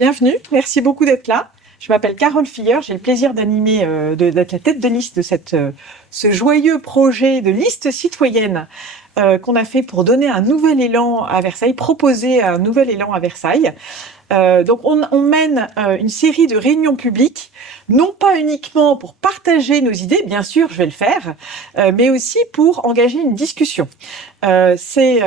Bienvenue, merci beaucoup d'être là. Je m'appelle Carole Filler, j'ai le plaisir d'animer, d'être la tête de liste de ce joyeux projet de liste citoyenne qu'on a fait pour donner un nouvel élan à Versailles, proposer un nouvel élan à Versailles. Donc on mène une série de réunions publiques, non pas uniquement pour partager nos idées, bien sûr je vais le faire, mais aussi pour engager une discussion. Ces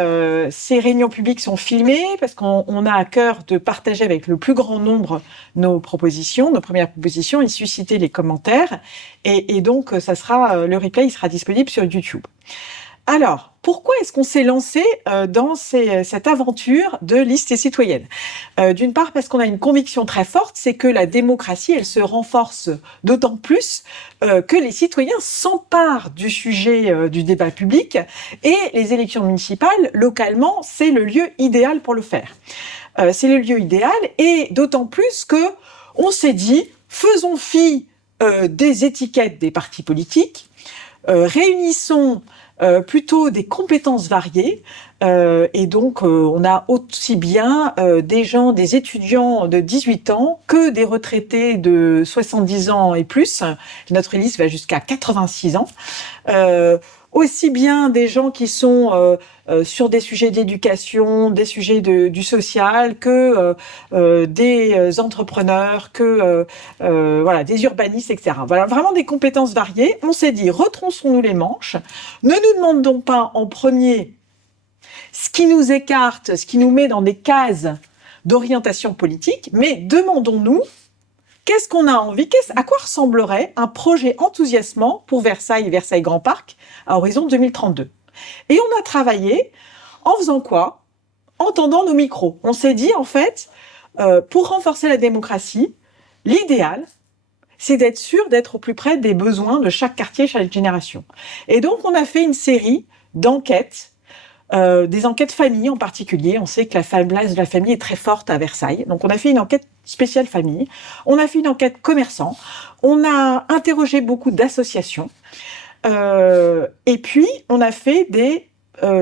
réunions publiques sont filmées parce qu'on a à cœur de partager avec le plus grand nombre nos propositions, nos premières propositions, et susciter les commentaires. Et donc le replay il sera disponible sur YouTube. Alors, pourquoi est-ce qu'on s'est lancé dans cette aventure de liste citoyenne ? D'une part, parce qu'on a une conviction très forte, c'est que la démocratie, elle se renforce d'autant plus que les citoyens s'emparent du sujet du débat public, et les élections municipales, localement, c'est le lieu idéal pour le faire. C'est le lieu idéal, et d'autant plus que on s'est dit, faisons fi des étiquettes des partis politiques, réunissons plutôt des compétences variées, et donc on a aussi bien des étudiants de 18 ans que des retraités de 70 ans et plus. Notre liste va jusqu'à 86 ans. Aussi bien des gens qui sont sur des sujets d'éducation, des sujets du social, que des entrepreneurs, que des urbanistes, etc. Voilà, vraiment des compétences variées. On s'est dit, retronçons-nous les manches, ne nous demandons pas en premier ce qui nous écarte, ce qui nous met dans des cases d'orientation politique, mais demandons-nous qu'est-ce qu'on a envie, à quoi ressemblerait un projet enthousiasmant pour Versailles et Versailles Grand Parc à horizon 2032. Et on a travaillé en faisant quoi ? En tendant nos micros. On s'est dit, en fait, pour renforcer la démocratie, l'idéal, c'est d'être sûr d'être au plus près des besoins de chaque quartier, chaque génération. Et donc, on a fait une série d'enquêtes, des enquêtes famille en particulier. On sait que la place de la famille est très forte à Versailles. Donc, on a fait une enquête spéciale famille. On a fait une enquête commerçant. On a interrogé beaucoup d'associations. Et puis, on a fait des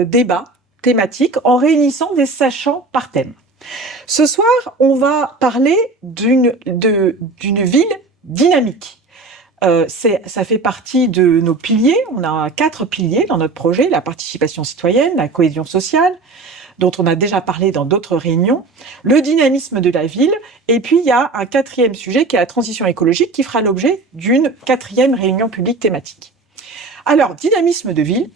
débats thématiques en réunissant des sachants par thème. Ce soir, on va parler d'une ville dynamique. Ça fait partie de nos piliers. On a 4 piliers dans notre projet: la participation citoyenne, la cohésion sociale, dont on a déjà parlé dans d'autres réunions, le dynamisme de la ville, et puis il y a un 4e sujet qui est la transition écologique, qui fera l'objet d'une 4e réunion publique thématique. Alors, dynamisme de ville,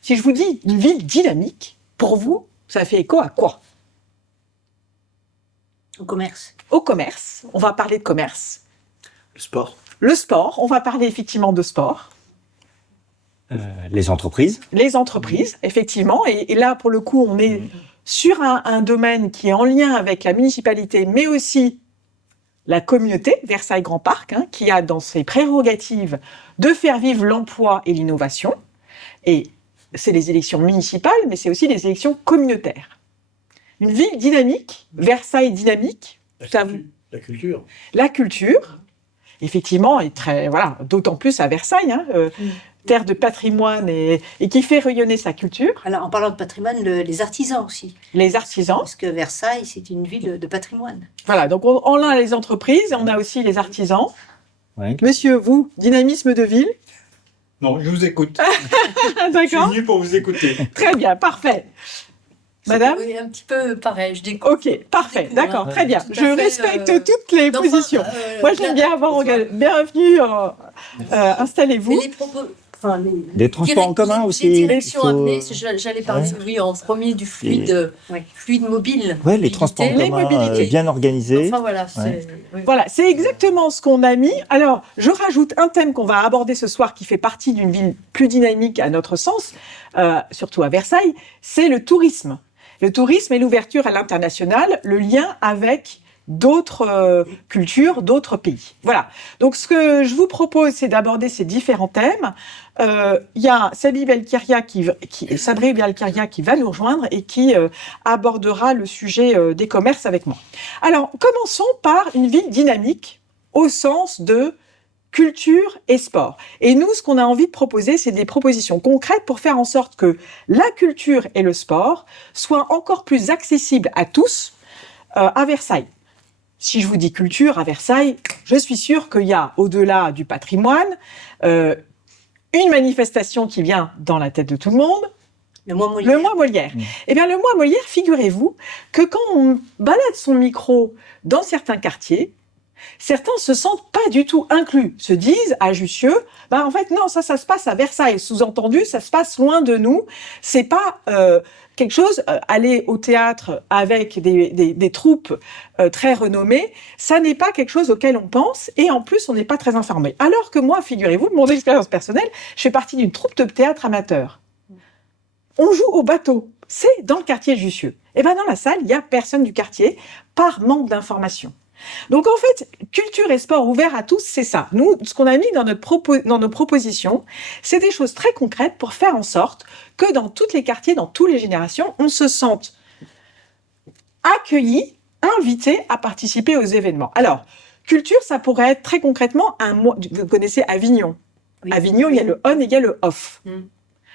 si je vous dis une ville dynamique, pour vous, ça fait écho à quoi ? Au commerce. Au commerce. On va parler de commerce. Le sport. Le sport. On va parler effectivement de sport. Les entreprises. Les entreprises, effectivement. Et là, pour le coup, on est sur un domaine qui est en lien avec la municipalité, mais aussi la communauté, Versailles Grand Parc, qui a dans ses prérogatives de faire vivre l'emploi et l'innovation. Et c'est les élections municipales, mais c'est aussi les élections communautaires. Une ville dynamique, Versailles dynamique. La culture. La culture, effectivement, est d'autant plus à Versailles, terre de patrimoine et qui fait rayonner sa culture. Alors, en parlant de patrimoine, les artisans aussi. Les artisans. Parce que Versailles, c'est une ville de patrimoine. Voilà, donc on a les entreprises, on a aussi les artisans. Ouais. Monsieur, vous, dynamisme de ville ? Non, je vous écoute. D'accord. Je suis venu pour vous écouter. Très bien, parfait. Madame ? Oui, un petit peu pareil, je découvre. Ok, parfait, d'accord, très bien. Tout à Je fait, respecte toutes les positions. Moi, j'aime bien avoir... Bienvenue, installez-vous. Des transports en commun aussi. Les directions amenées, j'allais parler, oui, en premier du fluide mobile. Oui, les transports en commun bien organisés. Enfin, voilà, Voilà, c'est exactement ce qu'on a mis. Alors, je rajoute un thème qu'on va aborder ce soir qui fait partie d'une ville plus dynamique à notre sens, surtout à Versailles, c'est le tourisme. Le tourisme et l'ouverture à l'international, le lien avec d'autres cultures, d'autres pays. Voilà. Donc, ce que je vous propose, c'est d'aborder ces différents thèmes. Il y a Sabri Belkhiria qui va nous rejoindre et qui abordera le sujet des commerces avec moi. Alors, commençons par une ville dynamique au sens de culture et sport. Et nous, ce qu'on a envie de proposer, c'est des propositions concrètes pour faire en sorte que la culture et le sport soient encore plus accessibles à tous à Versailles. si je vous dis culture à Versailles, je suis sûre qu'il y a, au-delà du patrimoine, une manifestation qui vient dans la tête de tout le monde. Le mois Molière. Le mois Molière. Eh bien, le mois Molière, figurez-vous que quand on balade son micro dans certains quartiers, certains se sentent pas du tout inclus, se disent à Jussieu, en fait non, ça se passe à Versailles. Sous-entendu, ça se passe loin de nous. C'est pas quelque chose. Aller au théâtre avec des troupes très renommées, ça n'est pas quelque chose auquel on pense. Et en plus, on n'est pas très informé. Alors que moi, figurez-vous, de mon expérience personnelle, je fais partie d'une troupe de théâtre amateur. On joue au bateau. C'est dans le quartier de Jussieu. Et dans la salle, il y a personne du quartier par manque d'information. Donc en fait, culture et sport ouverts à tous, c'est ça. Nous, ce qu'on a mis dans nos propositions, c'est des choses très concrètes pour faire en sorte que dans tous les quartiers, dans toutes les générations, on se sente accueilli, invité à participer aux événements. Alors, culture, ça pourrait être très concrètement un mois. Vous connaissez Avignon. Oui. Avignon, il y a le on et il y a le off.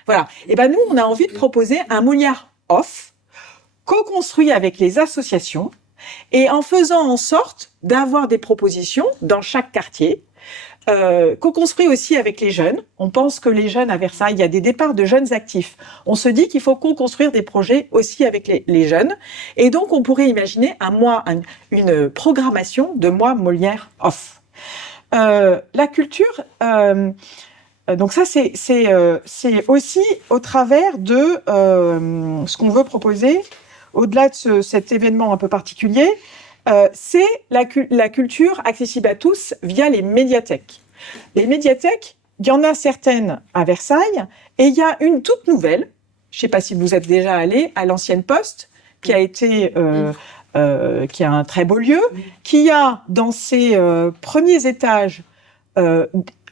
Voilà. Et nous, on a envie de proposer un Molière off, co-construit avec les associations, et en faisant en sorte d'avoir des propositions dans chaque quartier, co-construit aussi avec les jeunes. On pense que les jeunes à Versailles, il y a des départs de jeunes actifs. On se dit qu'il faut co-construire des projets aussi avec les jeunes. Et donc, on pourrait imaginer une programmation de mois Molière off. La culture... donc ça, c'est aussi au travers de ce qu'on veut proposer, au-delà de cet événement un peu particulier, c'est la culture accessible à tous via les médiathèques. Les médiathèques, il y en a certaines à Versailles, et il y a une toute nouvelle, je ne sais pas si vous êtes déjà allé, à l'Ancienne Poste, qui a un très beau lieu, qui a dans ses premiers étages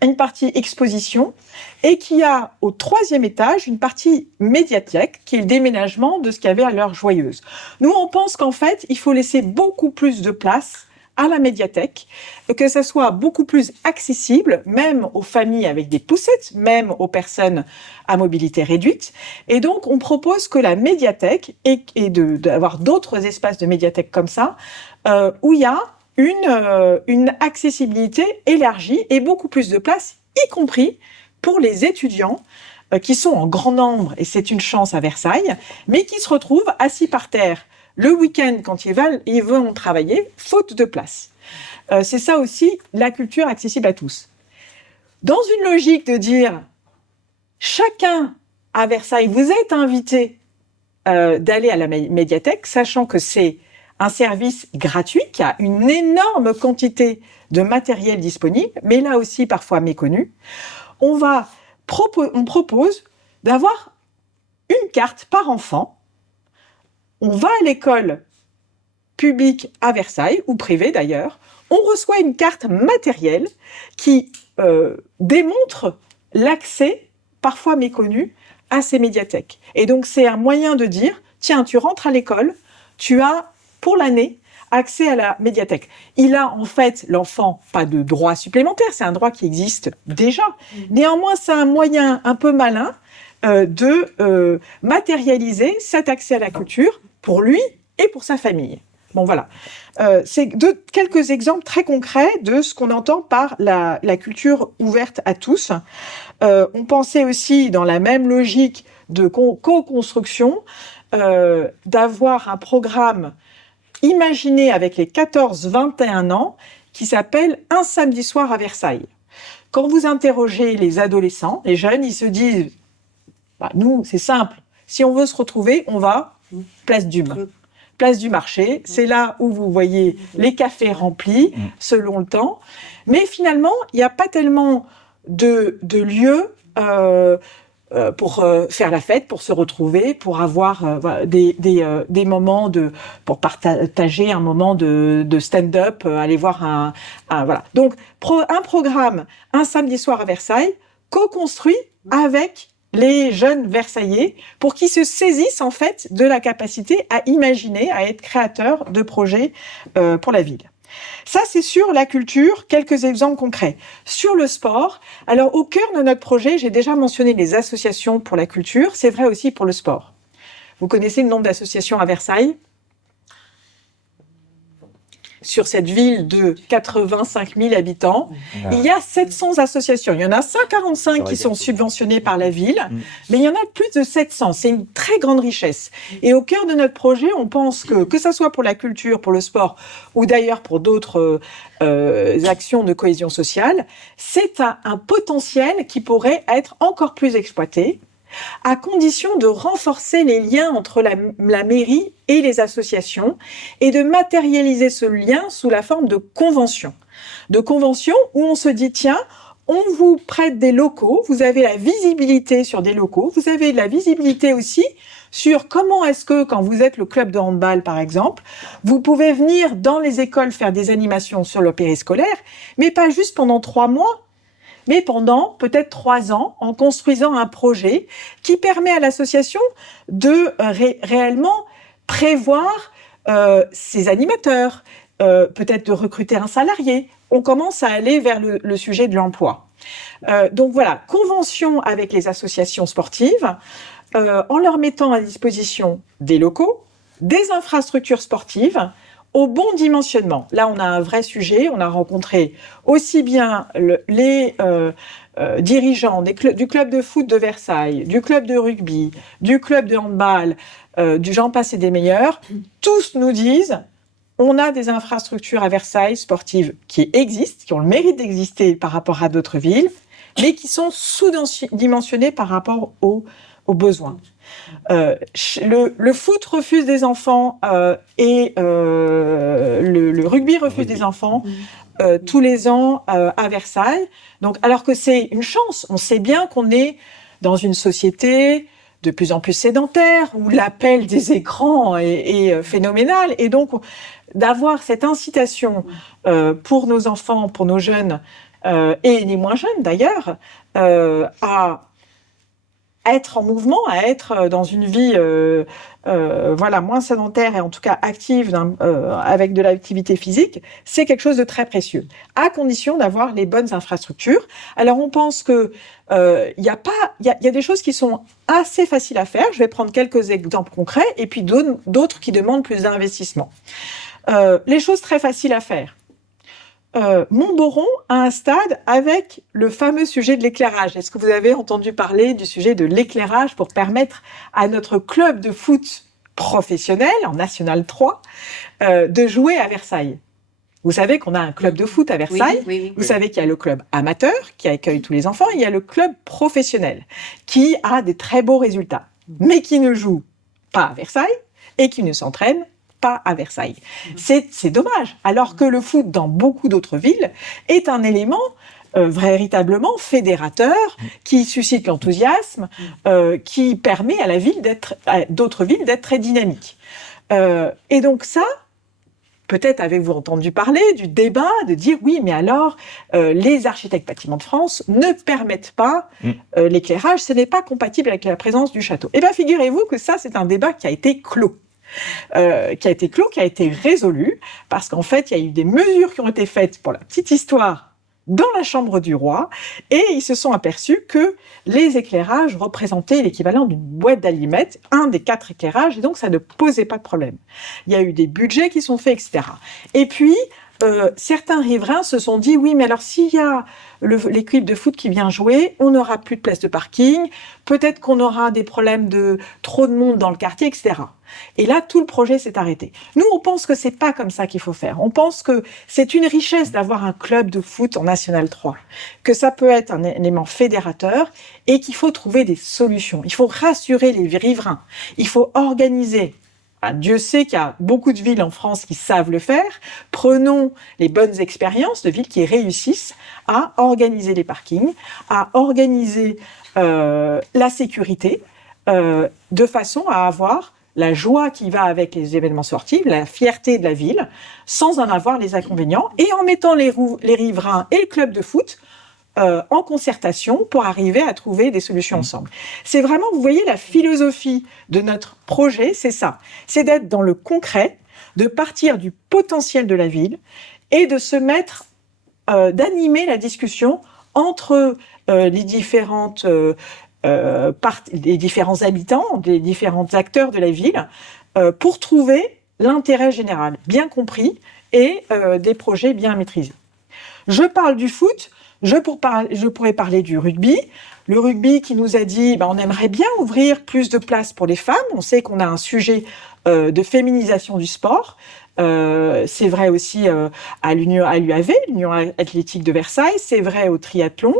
une partie exposition, et qui a au 3e étage une partie médiathèque, qui est le déménagement de ce qu'il y avait à l'heure Joyeuse. Nous, on pense qu'en fait, il faut laisser beaucoup plus de place à la médiathèque, que ça soit beaucoup plus accessible, même aux familles avec des poussettes, même aux personnes à mobilité réduite. Et donc, on propose que la médiathèque, et d'avoir d'autres espaces de médiathèque comme ça, où il y a une accessibilité élargie et beaucoup plus de place, y compris pour les étudiants qui sont en grand nombre, et c'est une chance à Versailles, mais qui se retrouvent assis par terre le week-end quand ils vont travailler, faute de place. C'est ça aussi, la culture accessible à tous. Dans une logique de dire, chacun à Versailles, vous êtes invité d'aller à la médiathèque, sachant que c'est un service gratuit qui a une énorme quantité de matériel disponible, mais là aussi parfois méconnu. On propose d'avoir une carte par enfant. On va à l'école publique à Versailles, ou privée d'ailleurs. On reçoit une carte matérielle qui démontre l'accès, parfois méconnu, à ces médiathèques. Et donc c'est un moyen de dire, tiens, tu rentres à l'école, tu as pour l'année, accès à la médiathèque. Il a en fait, l'enfant, pas de droit supplémentaire, c'est un droit qui existe déjà. Néanmoins, c'est un moyen un peu malin de matérialiser cet accès à la culture pour lui et pour sa famille. Bon, voilà. C'est quelques exemples très concrets de ce qu'on entend par la culture ouverte à tous. On pensait aussi, dans la même logique de co-construction, d'avoir un programme imaginé avec les 14-21 ans qui s'appelle « Un samedi soir à Versailles ». Quand vous interrogez les adolescents, les jeunes, ils se disent nous, c'est simple, si on veut se retrouver, on va place d'Hume. Place du marché, c'est là où vous voyez les cafés remplis selon le temps. Mais finalement, il n'y a pas tellement de lieux pour faire la fête, pour se retrouver, pour avoir des moments pour partager un moment de stand-up, aller voir voilà. Donc un programme, un samedi soir à Versailles, co-construit avec les jeunes Versaillais pour qu'ils se saisissent en fait de la capacité à imaginer, à être créateurs de projets pour la ville. Ça, c'est sur la culture, quelques exemples concrets. Sur le sport, alors au cœur de notre projet, j'ai déjà mentionné les associations pour la culture, c'est vrai aussi pour le sport. Vous connaissez le nombre d'associations à Versailles ? sur cette ville de 85 000 habitants, il y a 700 associations. Il y en a 145 qui sont subventionnées par la ville, mais il y en a plus de 700. C'est une très grande richesse. Et au cœur de notre projet, on pense que ça soit pour la culture, pour le sport, ou d'ailleurs pour d'autres actions de cohésion sociale, c'est un potentiel qui pourrait être encore plus exploité, à condition de renforcer les liens entre la mairie et les associations et de matérialiser ce lien sous la forme de conventions. De conventions où on se dit, tiens, on vous prête des locaux, vous avez la visibilité sur des locaux, vous avez de la visibilité aussi sur comment est-ce que, quand vous êtes le club de handball par exemple, vous pouvez venir dans les écoles faire des animations sur le périscolaire, mais pas juste pendant 3 mois, mais pendant peut-être 3 ans, en construisant un projet qui permet à l'association de réellement prévoir ses animateurs, peut-être de recruter un salarié. On commence à aller vers le sujet de l'emploi. Donc voilà, convention avec les associations sportives, en leur mettant à disposition des locaux, des infrastructures sportives, au bon dimensionnement. Là, on a un vrai sujet. On a rencontré aussi bien les dirigeants du club de foot de Versailles, du club de rugby, du club de handball, du j'en passe et des meilleurs. Tous nous disent, on a des infrastructures à Versailles sportives qui existent, qui ont le mérite d'exister par rapport à d'autres villes, mais qui sont sous-dimensionnées par rapport aux besoins. Le foot refuse des enfants et le rugby refuse des enfants tous les ans à Versailles. Donc, alors que c'est une chance, on sait bien qu'on est dans une société de plus en plus sédentaire où l'appel des écrans est phénoménal. Et donc, d'avoir cette incitation pour nos enfants, pour nos jeunes et les moins jeunes d'ailleurs, à être en mouvement, à être dans une vie moins sédentaire et en tout cas active avec de l'activité physique, c'est quelque chose de très précieux, à condition d'avoir les bonnes infrastructures. Alors on pense que il y a des choses qui sont assez faciles à faire. Je vais prendre quelques exemples concrets et puis d'autres qui demandent plus d'investissement. Les choses très faciles à faire. Montboron a un stade avec le fameux sujet de l'éclairage. Est-ce que vous avez entendu parler du sujet de l'éclairage pour permettre à notre club de foot professionnel, en National 3, de jouer à Versailles? Vous savez qu'on a un club de foot à Versailles. Oui. Vous savez qu'il y a le club amateur qui accueille tous les enfants. Il y a le club professionnel qui a des très beaux résultats, mais qui ne joue pas à Versailles et qui ne s'entraîne pas à Versailles. C'est dommage, alors que le foot dans beaucoup d'autres villes est un élément véritablement fédérateur qui suscite l'enthousiasme, qui permet à d'autres villes d'être très dynamiques. Et donc ça, peut-être avez-vous entendu parler du débat de dire oui, mais alors les architectes bâtiments de France ne permettent pas l'éclairage, ce n'est pas compatible avec la présence du château. Eh bien, figurez-vous que ça, c'est un débat qui a été clos. Qui a été résolu, parce qu'en fait, il y a eu des mesures qui ont été faites, pour la petite histoire, dans la chambre du roi, et ils se sont aperçus que les éclairages représentaient l'équivalent d'une boîte d'allumettes, un des 4 éclairages, et donc ça ne posait pas de problème. Il y a eu des budgets qui sont faits, etc. Et puis, certains riverains se sont dit, oui, mais alors s'il y a l'équipe de foot qui vient jouer, on n'aura plus de place de parking, peut-être qu'on aura des problèmes de trop de monde dans le quartier, etc. Et là, tout le projet s'est arrêté. Nous, on pense que c'est pas comme ça qu'il faut faire. On pense que c'est une richesse d'avoir un club de foot en National 3, que ça peut être un élément fédérateur et qu'il faut trouver des solutions. Il faut rassurer les riverains. Il faut organiser. Dieu sait qu'il y a beaucoup de villes en France qui savent le faire. Prenons les bonnes expériences de villes qui réussissent à organiser les parkings, à organiser la sécurité, de façon à avoir la joie qui va avec les événements sportifs, la fierté de la ville, sans en avoir les inconvénients, et en mettant les riverains et le club de foot en concertation pour arriver à trouver des solutions ensemble. C'est vraiment, vous voyez, la philosophie de notre projet, c'est ça. C'est d'être dans le concret, de partir du potentiel de la ville et de se mettre, d'animer la discussion entre les différents habitants, les différents acteurs de la ville, pour trouver l'intérêt général bien compris et des projets bien maîtrisés. Je parle du foot, je pourrais parler du rugby. Le rugby qui nous a dit on aimerait bien ouvrir plus de places pour les femmes. On sait qu'on a un sujet de féminisation du sport. C'est vrai aussi à l'UAV, l'Union athlétique de Versailles. C'est vrai au triathlon.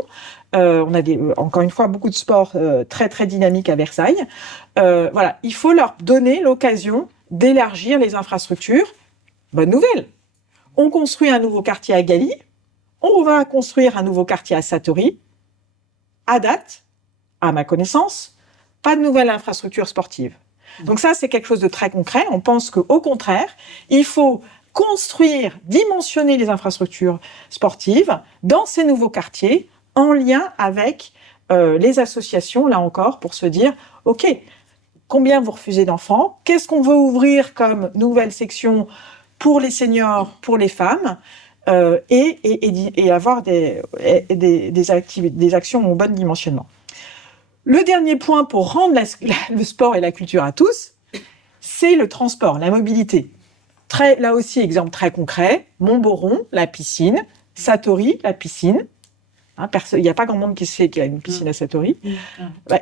On a encore une fois beaucoup de sports très très dynamiques à Versailles. Voilà, il faut leur donner l'occasion d'élargir les infrastructures. Bonne nouvelle. On construit un nouveau quartier à Galy. On va construire un nouveau quartier à Satory. À date, à ma connaissance, pas de nouvelle infrastructure sportive. Donc ça, c'est quelque chose de très concret. On pense qu'au contraire, il faut construire, dimensionner les infrastructures sportives dans ces nouveaux quartiers en lien avec les associations, là encore, pour se dire, OK, combien vous refusez d'enfants? Qu'est-ce qu'on veut ouvrir comme nouvelle section pour les seniors, pour les femmes et avoir des actions au bon dimensionnement. Le dernier point pour rendre le sport et la culture à tous, c'est le transport, la mobilité. Là aussi, exemple très concret, Montboron, la piscine, Satory, la piscine. Il n'y a pas grand monde qui sait qu'il y a une piscine à Satory.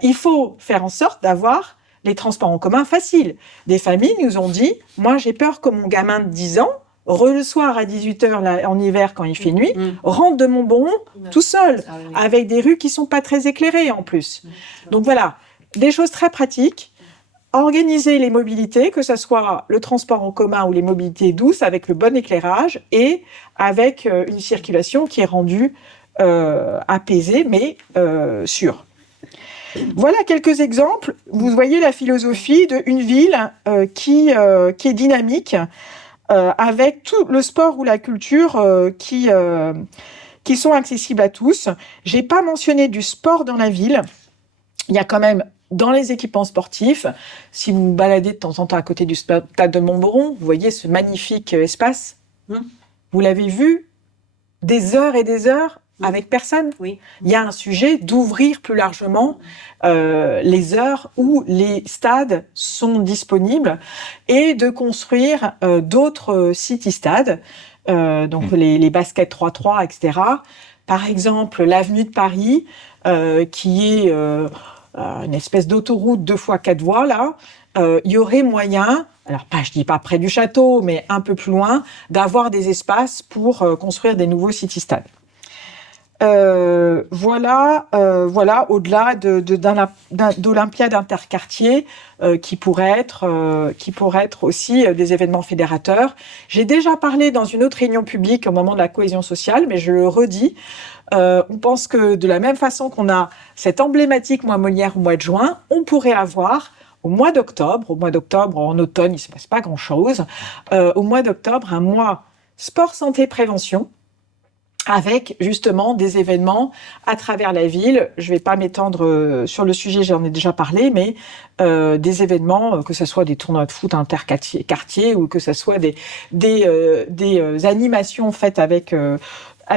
Il faut faire en sorte d'avoir les transports en commun faciles. Des familles nous ont dit, moi j'ai peur que mon gamin de 10 ans, le soir à 18h en hiver quand il fait nuit, rentre de Montboron tout seul, avec des rues qui ne sont pas très éclairées en plus. Donc voilà, des choses très pratiques. Organiser les mobilités, que ce soit le transport en commun ou les mobilités douces, avec le bon éclairage et avec une circulation qui est rendue apaisée mais sûre. Voilà quelques exemples. Vous voyez la philosophie d'une ville qui est dynamique, avec tout le sport ou la culture qui sont accessibles à tous. J'ai pas mentionné du sport dans la ville. Il y a quand même dans les équipements sportifs, si vous vous baladez de temps en temps à côté du stade de Montboron, vous voyez ce magnifique espace. Vous l'avez vu des heures et des heures avec personne. Oui. Il y a un sujet d'ouvrir plus largement les heures où les stades sont disponibles et de construire d'autres city-stades, donc les baskets 3-3, etc. Par exemple, l'avenue de Paris, qui est une espèce d'autoroute 2x4 voies, là, il y aurait moyen, alors je dis pas près du château, mais un peu plus loin, d'avoir des espaces pour construire des nouveaux city-stades. Voilà, au-delà d'Olympiades interquartiers qui pourraient être aussi des événements fédérateurs. J'ai déjà parlé dans une autre réunion publique au moment de la cohésion sociale, mais je le redis. On pense que de la même façon qu'on a cette emblématique mois Molière au mois de juin, on pourrait avoir au mois d'octobre, en automne, il ne se passe pas grand-chose, au mois d'octobre, un mois sport, santé, prévention, avec justement des événements à travers la ville. Je ne vais pas m'étendre sur le sujet, j'en ai déjà parlé, mais des événements, que ce soit des tournois de foot interquartiers ou que ce soit des animations faites avec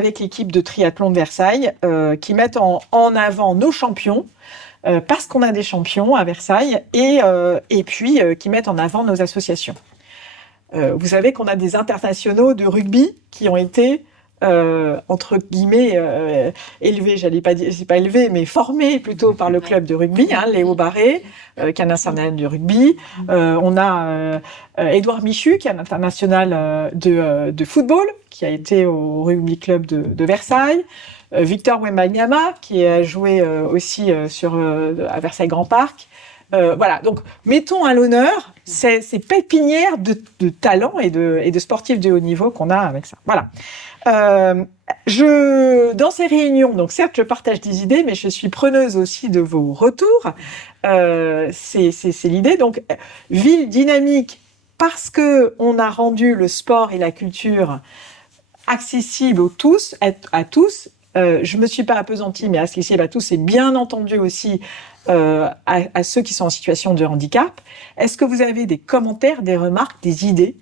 l'équipe de triathlon de Versailles, qui mettent en avant nos champions, parce qu'on a des champions à Versailles, et puis qui mettent en avant nos associations. Vous savez qu'on a des internationaux de rugby qui ont été entre guillemets élevé, j'allais pas dire, c'est pas élevé, mais formé plutôt par le club de rugby, Léo Barré, qui est un international de rugby. On a Édouard Michu, qui est un international de football, qui a été au rugby club de Versailles. Victor Wembanyama, qui a joué aussi à Versailles Grand Parc. Voilà, donc mettons à l'honneur ces pépinières de talents et de sportifs de haut niveau qu'on a avec ça. Voilà. Dans ces réunions, donc certes, je partage des idées, mais je suis preneuse aussi de vos retours. C'est l'idée. Donc, ville dynamique, parce que on a rendu le sport et la culture accessible à tous. Je me suis pas appesantie, mais accessible à tous, c'est bien entendu aussi à ceux qui sont en situation de handicap. Est-ce que vous avez des commentaires, des remarques, des idées?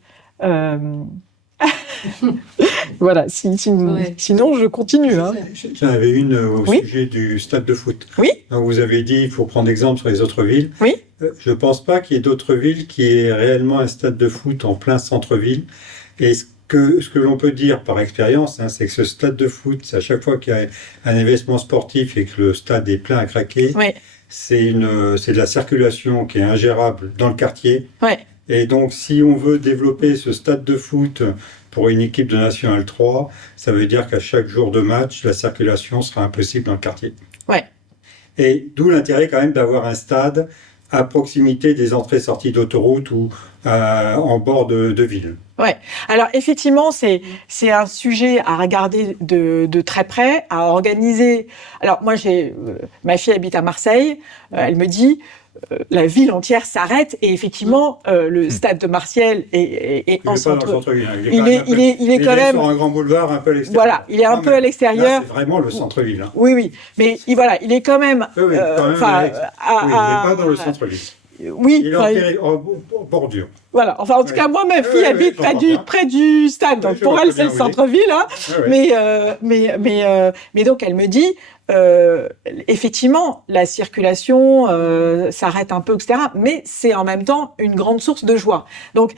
Voilà, sinon je continue. J'en avais une au sujet du stade de foot. Oui. Donc vous avez dit qu'il faut prendre exemple sur les autres villes. Oui. Je ne pense pas qu'il y ait d'autres villes qui aient réellement un stade de foot en plein centre-ville. Est-ce ce que l'on peut dire par expérience, hein, c'est que ce stade de foot, c'est à chaque fois qu'il y a un événement sportif et que le stade est plein à craquer, c'est de la circulation qui est ingérable dans le quartier. Et donc, si on veut développer ce stade de foot pour une équipe de National 3, ça veut dire qu'à chaque jour de match, la circulation sera impossible dans le quartier. Et d'où l'intérêt quand même d'avoir un stade à proximité des entrées-sorties d'autoroute ou en bord de ville. Alors effectivement, c'est un sujet à regarder de très près, à organiser. Alors moi, ma fille habite à Marseille, elle me dit... la ville entière s'arrête et effectivement le stade de Marseille est en centre-ville. Il est quand même sur un grand boulevard un peu à l'extérieur. Voilà, il est un peu à l'extérieur. Là, c'est vraiment le centre-ville. Hein. Oui, mais il est quand même. il n'est pas dans le centre-ville. Oui, il est en bordure. Voilà. Enfin, en tout cas, moi, ma fille habite près du stade, donc pour elle, c'est le centre-ville. Hein. Mais donc, elle me dit, effectivement, la circulation s'arrête un peu, etc. Mais c'est en même temps une grande source de joie. Donc,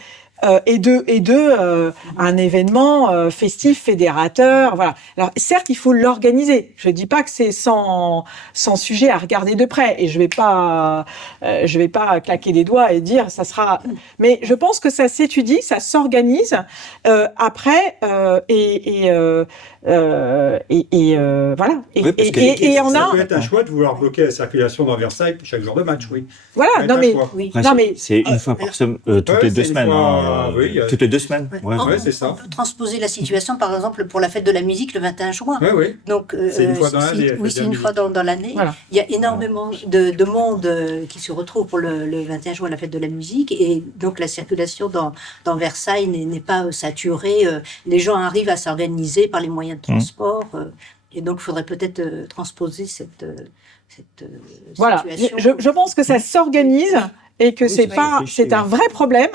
un événement festif, fédérateur, voilà. Alors certes, il faut l'organiser. Je dis pas que c'est sans sujet à regarder de près, et je vais pas claquer des doigts et dire ça sera. Mais je pense que ça s'étudie, ça s'organise après voilà. Et on a. Ça peut être un choix de vouloir bloquer la circulation dans Versailles chaque jour de match, oui. Voilà, c'est une fois par semaine, toutes les 2 semaines. Toutes les 2 semaines. C'est ça. On peut transposer la situation, par exemple, pour la fête de la musique le 21 juin. Donc, c'est une fois dans l'année. Oui, c'est une fois dans l'année. Voilà. Il y a énormément de monde qui se retrouve pour le 21 juin, la fête de la musique. Et donc, la circulation dans Versailles n'est pas saturée. Les gens arrivent à s'organiser par les moyens de transport. Et donc, il faudrait peut-être transposer cette voilà. situation. Je pense que ça s'organise et que c'est un vrai problème.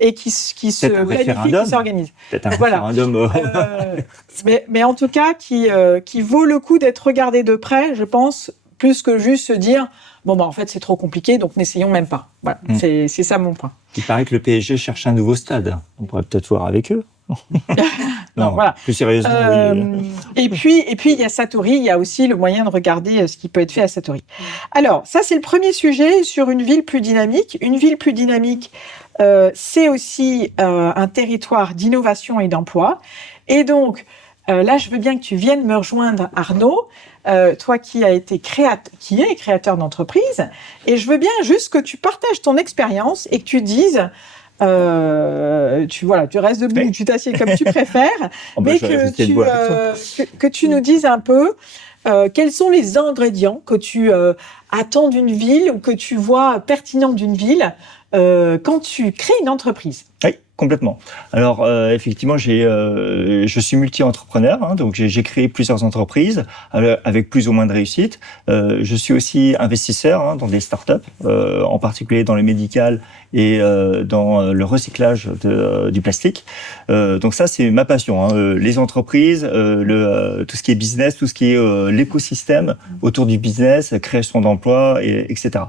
Et qui se planifie, qui s'organise. Peut-être un référendum. Mais en tout cas, qui vaut le coup d'être regardé de près, je pense, plus que juste se dire en fait, c'est trop compliqué, donc n'essayons même pas. Voilà, c'est ça mon point. Il paraît que le PSG cherche un nouveau stade. On pourrait peut-être voir avec eux. Non, voilà. Plus sérieusement, oui. Et puis, il y a Satori. Il y a aussi le moyen de regarder ce qui peut être fait à Satori. Alors, ça, c'est le premier sujet sur une ville plus dynamique. Une ville plus dynamique, c'est aussi un territoire d'innovation et d'emploi. Et donc, là, je veux bien que tu viennes me rejoindre, Arnaud, toi qui es créateur d'entreprise. Et je veux bien juste que tu partages ton expérience et que tu dises... tu restes debout ou tu t'assieds comme tu préfères, mais que tu nous dises un peu quels sont les ingrédients que tu attends d'une ville ou que tu vois pertinents d'une ville quand tu crées une entreprise. Oui, complètement. Alors, effectivement, je suis multi-entrepreneur, donc j'ai créé plusieurs entreprises avec plus ou moins de réussite. Je suis aussi investisseur dans des startups, en particulier dans le médical et dans le recyclage du plastique. Donc ça, c'est ma passion. Les entreprises, tout ce qui est business, tout ce qui est l'écosystème autour du business, création d'emplois, etc.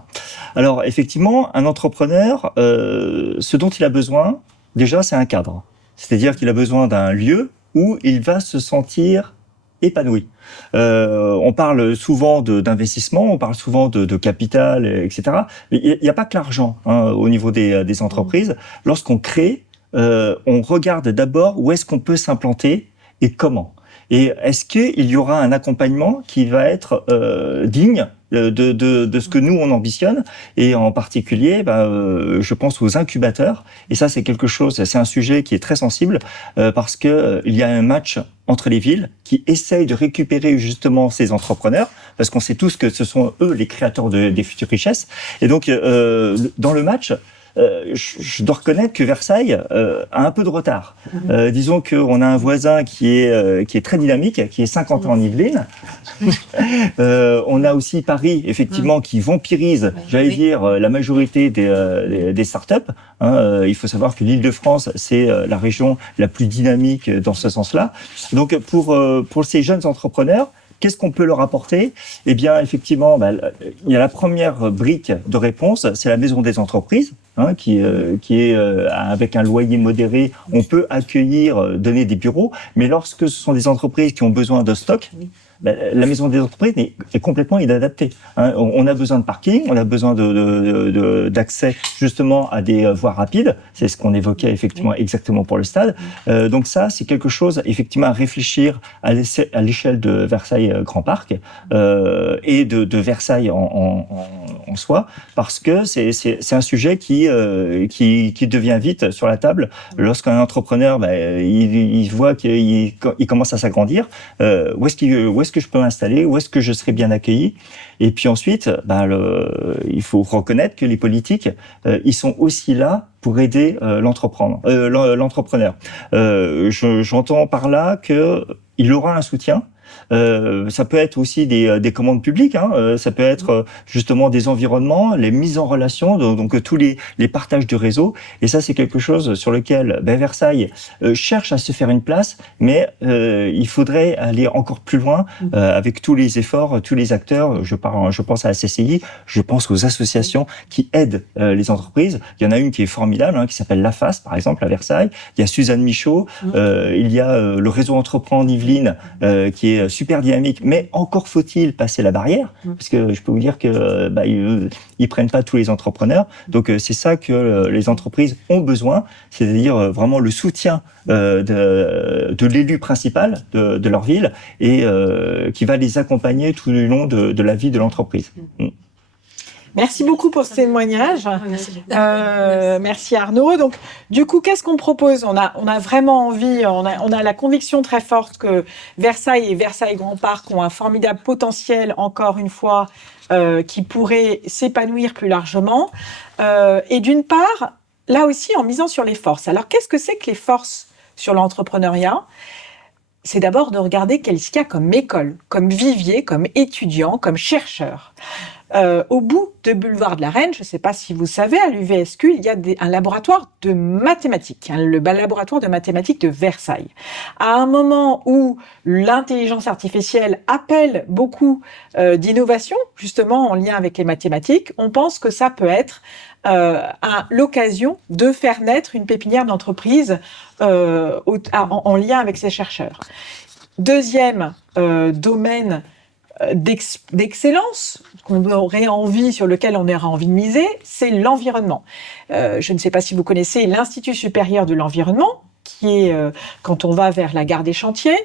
Alors, effectivement, un entrepreneur, ce dont il a besoin, déjà, c'est un cadre. C'est-à-dire qu'il a besoin d'un lieu où il va se sentir épanoui. On parle souvent d'investissement, on parle souvent de capital, etc. Mais il n'y a pas que l'argent au niveau des entreprises. Lorsqu'on crée, on regarde d'abord où est-ce qu'on peut s'implanter et comment. Et est-ce qu'il y aura un accompagnement qui va être digne de ce que nous on ambitionne, et en particulier je pense aux incubateurs, et ça c'est un sujet qui est très sensible parce que il y a un match entre les villes qui essayent de récupérer justement ces entrepreneurs, parce qu'on sait tous que ce sont eux les créateurs des futures richesses, et donc dans le match je dois reconnaître que Versailles a un peu de retard. Disons qu'on a un voisin qui est très dynamique, qui est 50 ans en Yvelines. On a aussi Paris, effectivement, qui vampirise, j'allais dire, la majorité des startups. Il faut savoir que l'Île-de-France, c'est la région la plus dynamique dans ce sens-là. Donc, pour ces jeunes entrepreneurs, qu'est-ce qu'on peut leur apporter ? Eh bien, effectivement, il y a la première brique de réponse, c'est la maison des entreprises. qui est avec un loyer modéré, on peut accueillir, donner des bureaux, mais lorsque ce sont des entreprises qui ont besoin de stock, la maison des entreprises est complètement inadaptée. On a besoin de parking, on a besoin d'accès justement à des voies rapides. C'est ce qu'on évoquait effectivement exactement pour le stade. Donc ça, c'est quelque chose effectivement à réfléchir à l'échelle de Versailles Grand Parc et de Versailles en soi, parce que c'est un sujet qui devient vite sur la table lorsqu'un entrepreneur il voit qu'il commence à s'agrandir. Où est-ce que je peux m'installer, où est-ce que je serai bien accueilli. Et puis ensuite, il faut reconnaître que les politiques, ils sont aussi là pour aider l'entrepreneur. J'entends par là qu'il aura un soutien. Ça peut être aussi des commandes publiques, ça peut être justement des environnements, les mises en relation, donc tous les partages de réseau. Et ça, c'est quelque chose sur lequel Versailles cherche à se faire une place, mais il faudrait aller encore plus loin avec tous les efforts, tous les acteurs. Je pense à la CCI, je pense aux associations qui aident les entreprises. Il y en a une qui est formidable, qui s'appelle l'AFAS, par exemple, à Versailles. Il y a Suzanne Michaud, il y a le réseau Entreprendre Yvelines, qui est super dynamique, mais encore faut-il passer la barrière, parce que je peux vous dire que ils prennent pas tous les entrepreneurs. Donc c'est ça que les entreprises ont besoin, c'est-à-dire vraiment le soutien de l'élu principal de leur ville et qui va les accompagner tout le long de la vie de l'entreprise. Merci beaucoup pour ce témoignage. Merci Arnaud. Donc, du coup, qu'est-ce qu'on propose ? On a vraiment envie, on a la conviction très forte que Versailles et Versailles Grand Parc ont un formidable potentiel, encore une fois, qui pourrait s'épanouir plus largement. Et d'une part, là aussi, en misant sur les forces. Alors, qu'est-ce que c'est que les forces sur l'entrepreneuriat ? C'est d'abord de regarder qu'est-ce qu'il y a comme école, comme vivier, comme étudiant, comme chercheur. Au bout de Boulevard de la Reine, je ne sais pas si vous savez, à l'UVSQ, il y a un laboratoire de mathématiques, le laboratoire de mathématiques de Versailles. À un moment où l'intelligence artificielle appelle beaucoup d'innovations, justement en lien avec les mathématiques, on pense que ça peut être l'occasion de faire naître une pépinière d'entreprise en lien avec ces chercheurs. Deuxième domaine d'excellence qu'on aurait envie, sur lequel on aurait envie de miser, c'est l'environnement. Je ne sais pas si vous connaissez l'Institut supérieur de l'environnement, qui est, quand on va vers la gare des Chantiers,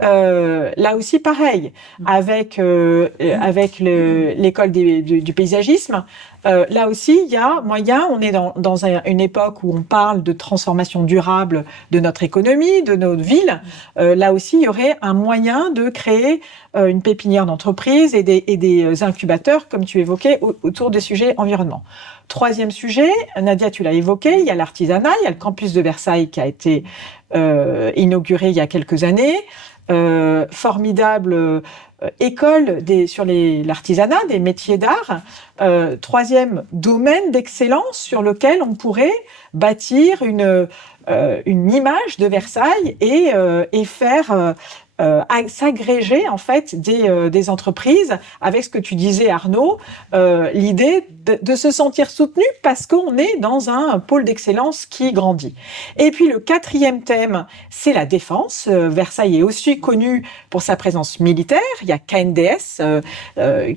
là aussi pareil, avec l'école du paysagisme, là aussi il y a moyen, on est dans une époque où on parle de transformation durable de notre économie, de notre ville, là aussi il y aurait un moyen de créer une pépinière d'entreprise et des incubateurs, comme tu évoquais, autour des sujets environnement. Troisième sujet, Nadia, tu l'as évoqué, il y a l'artisanat, il y a le campus de Versailles qui a été inauguré il y a quelques années, formidable école sur l'artisanat, des métiers d'art. Troisième domaine d'excellence sur lequel on pourrait bâtir une image de Versailles et faire s'agréger en fait des entreprises avec ce que tu disais Arnaud, l'idée de se sentir soutenu parce qu'on est dans un pôle d'excellence qui grandit. Et puis le quatrième thème, c'est la défense. Versailles est aussi connu pour sa présence militaire. Il y a KNDS